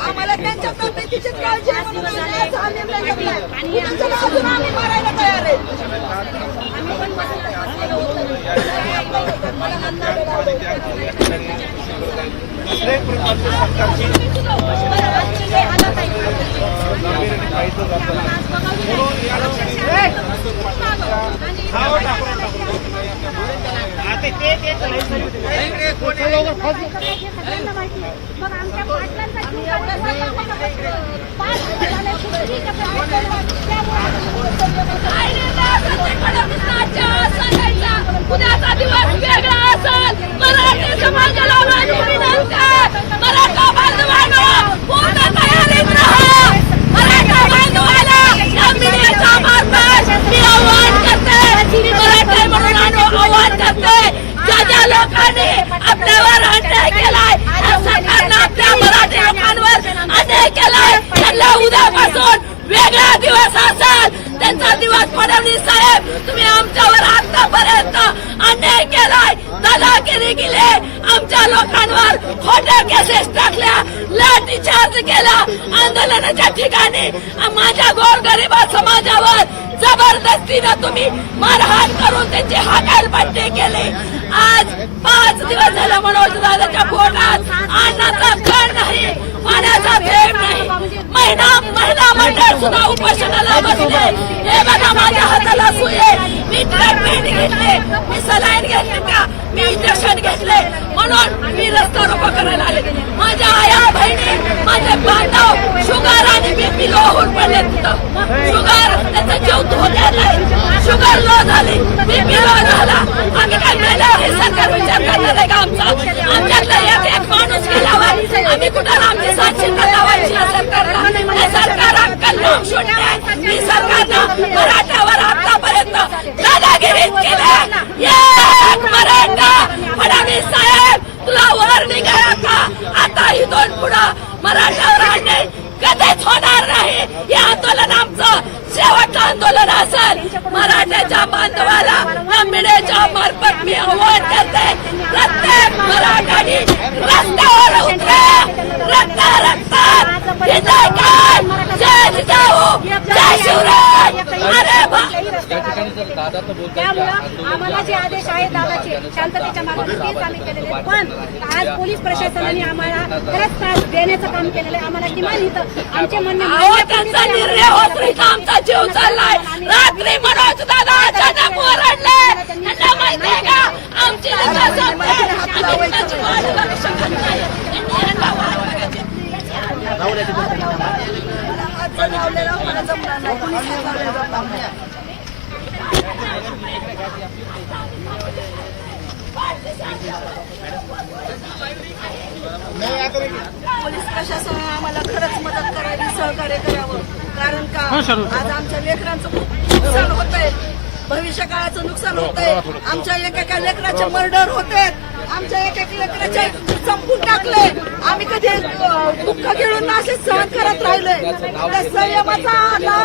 आम्हाला त्यांच्या तब्येतीची काळजी आहे म्हणून आज हा निर्णय घेतलाय. तुमच्या अजून आम्ही मारायला तयार आहे. आणि नाही ते इकडे कोण आहे? सगळ्यांना माहिती आहे. मग आमच्या पाटलांचा जीव उद्याचा दिवस वेगळा असेल. मराठी समाजाला माझी विनंती आहे. मराठा बांधवांनो पूर्ण तयारीत राहा. मराठा बांधवाला या मीडियाच्या मार्फत मी आवाहन करते. मी मराठी म्हणून आवाहन करते. ज्या लोकांनी आपल्यावर अन्याय केलाय, या सरकारनं आपल्या मराठी लोकांवर अन्याय केलाय, त्यांना उद्यापासून वेगळा दिवस असेल. त्यांचा दिवस फडणवीस साहेब, तुम्ही आमच्यावर आतापर्यंत अन्याय केलाय, दादागिरी केली, आमच्या लोकांवर खोट्या केसेस टाकल्या, लाठीचार्ज केला, आंदोलनाच्या ठिकाणी माझ्या गोरगरीब समाजावर जबरदस्तीनं तुम्ही मारहाण करून त्यांची हाकालपट्टी केली. आज 5 दिवस झाले मनोज दादाच्या पोटात अन्नाचा कण नाही, पाण्याचा थेंब नाही. महिला मंडळ सुद्धा उपोषणाला बसले. हे बघा माझ्या हाताला सुई आहे. मी ट्रीटमेंट घेतले, मी सलाईन घेतले का, मी इंजेक्शन घेतले, म्हणून मी रस्त्यावर उभं करायला आले. माझ्या आया बहिणी, माझे बांधव शुगर आणि बीपी लो होऊन पडले. शुगर त्याचा जीव धोक्यात आहे. शुगर लो झाली, बीपी लो झाला. आम्ही काय मेल्यावर हे सरकार विचार करणार आहे का आमचा? आमच्यातला एक माणूस गेल्यावर आम्ही कुठं आमची साक्षी लावायची सरकारला? हे सरकार अक्कल लावून शून्य. ही सरकारनं मराठ्यावर आतापर्यंत दादागिरीच केली. एक मराठा फडणवीस साहेब, तुला वर निघाला का? आता इथून पुढं मराठ्यावर अन्याय कधीच होणार नाही. हे आंदोलन आमचं शेवटचं आंदोलन असेल. मराठ्याच्या बांधवाला या मीडियाच्या मार्फत मी आवाहन करते. प्रत्येक मराठाने रस्त्यावर उतरा. रस्त्यात विजय काय, जय जिजाऊ, जय शिवराय. त्यामुळं आम्हाला जे आदेश आहेत दादाचे शांततेच्या मार्गाने तेच आम्ही केलेले आहेत. पण आज पोलीस प्रशासनाने आम्हाला खरंच त्रास देण्याचं काम केलेलं आहे. आम्हाला किमान इथं आमचे म्हणणे त्यांचा निर्णय होत नाही, आमचा जीव चाललाय. रात्री मनोज दादा अचानक ओरडले. त्यांना माहितीये का आमची लग्न संपते, आम्ही त्यांची वाट बघू शकत नाही. त्यांनी यांना वाट बघायची. हात लावलेला मला जमणार नाही. कुणीच हात लावलेला जमणार नाही. पोलीस प्रशासनाने आम्हाला खरंच मदत करावी, सहकार्य करावं. कारण का आज आमच्या लेकरांचं खूप नुकसान होत आहे. भविष्य काळाचं नुकसान होत आहे. आमच्या एकेका लेकराचे मर्डर होते. आमच्या एक लेकराचे संपून टाकले. आम्ही कधी दुःख गिळून असे सहन करत राहिले. त्या संयमाचा आता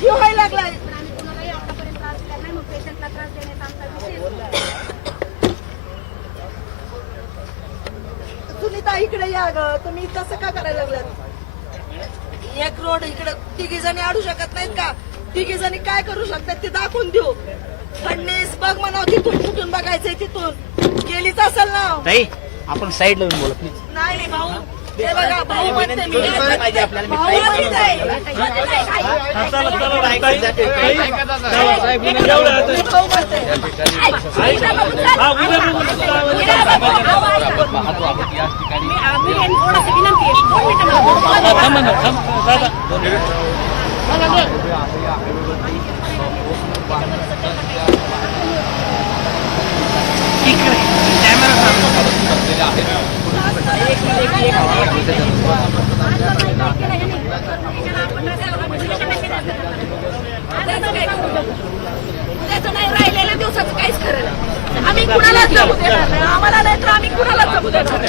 हे व्हायला लागलाय. सुनीता इकडे या ग. तुम्ही तसं का करायला लागलात? एक रोड इकडे 3 जणी अडू शकत नाहीत का? 3 जणी काय करू शकतात ते दाखवून देऊ. फडणीस बघ म्हणाव, तिथून कुठून बघायचंय तिथून गेलीच असेल ना. ताई आपण साईडला येऊन बोला प्लीज. नाही भाऊ, हे बघा भाऊ म्हणते मी. पाहिजे आपल्याला. भाऊ म्हणते आहे. भाऊ त्याचं नाही राहिलेल्या दिवसाचं काहीच खरं नाही. आम्ही कुणालाच जमू देणार नाही. आम्हाला नाही तर आम्ही कुणालाच जमू देणार नाही.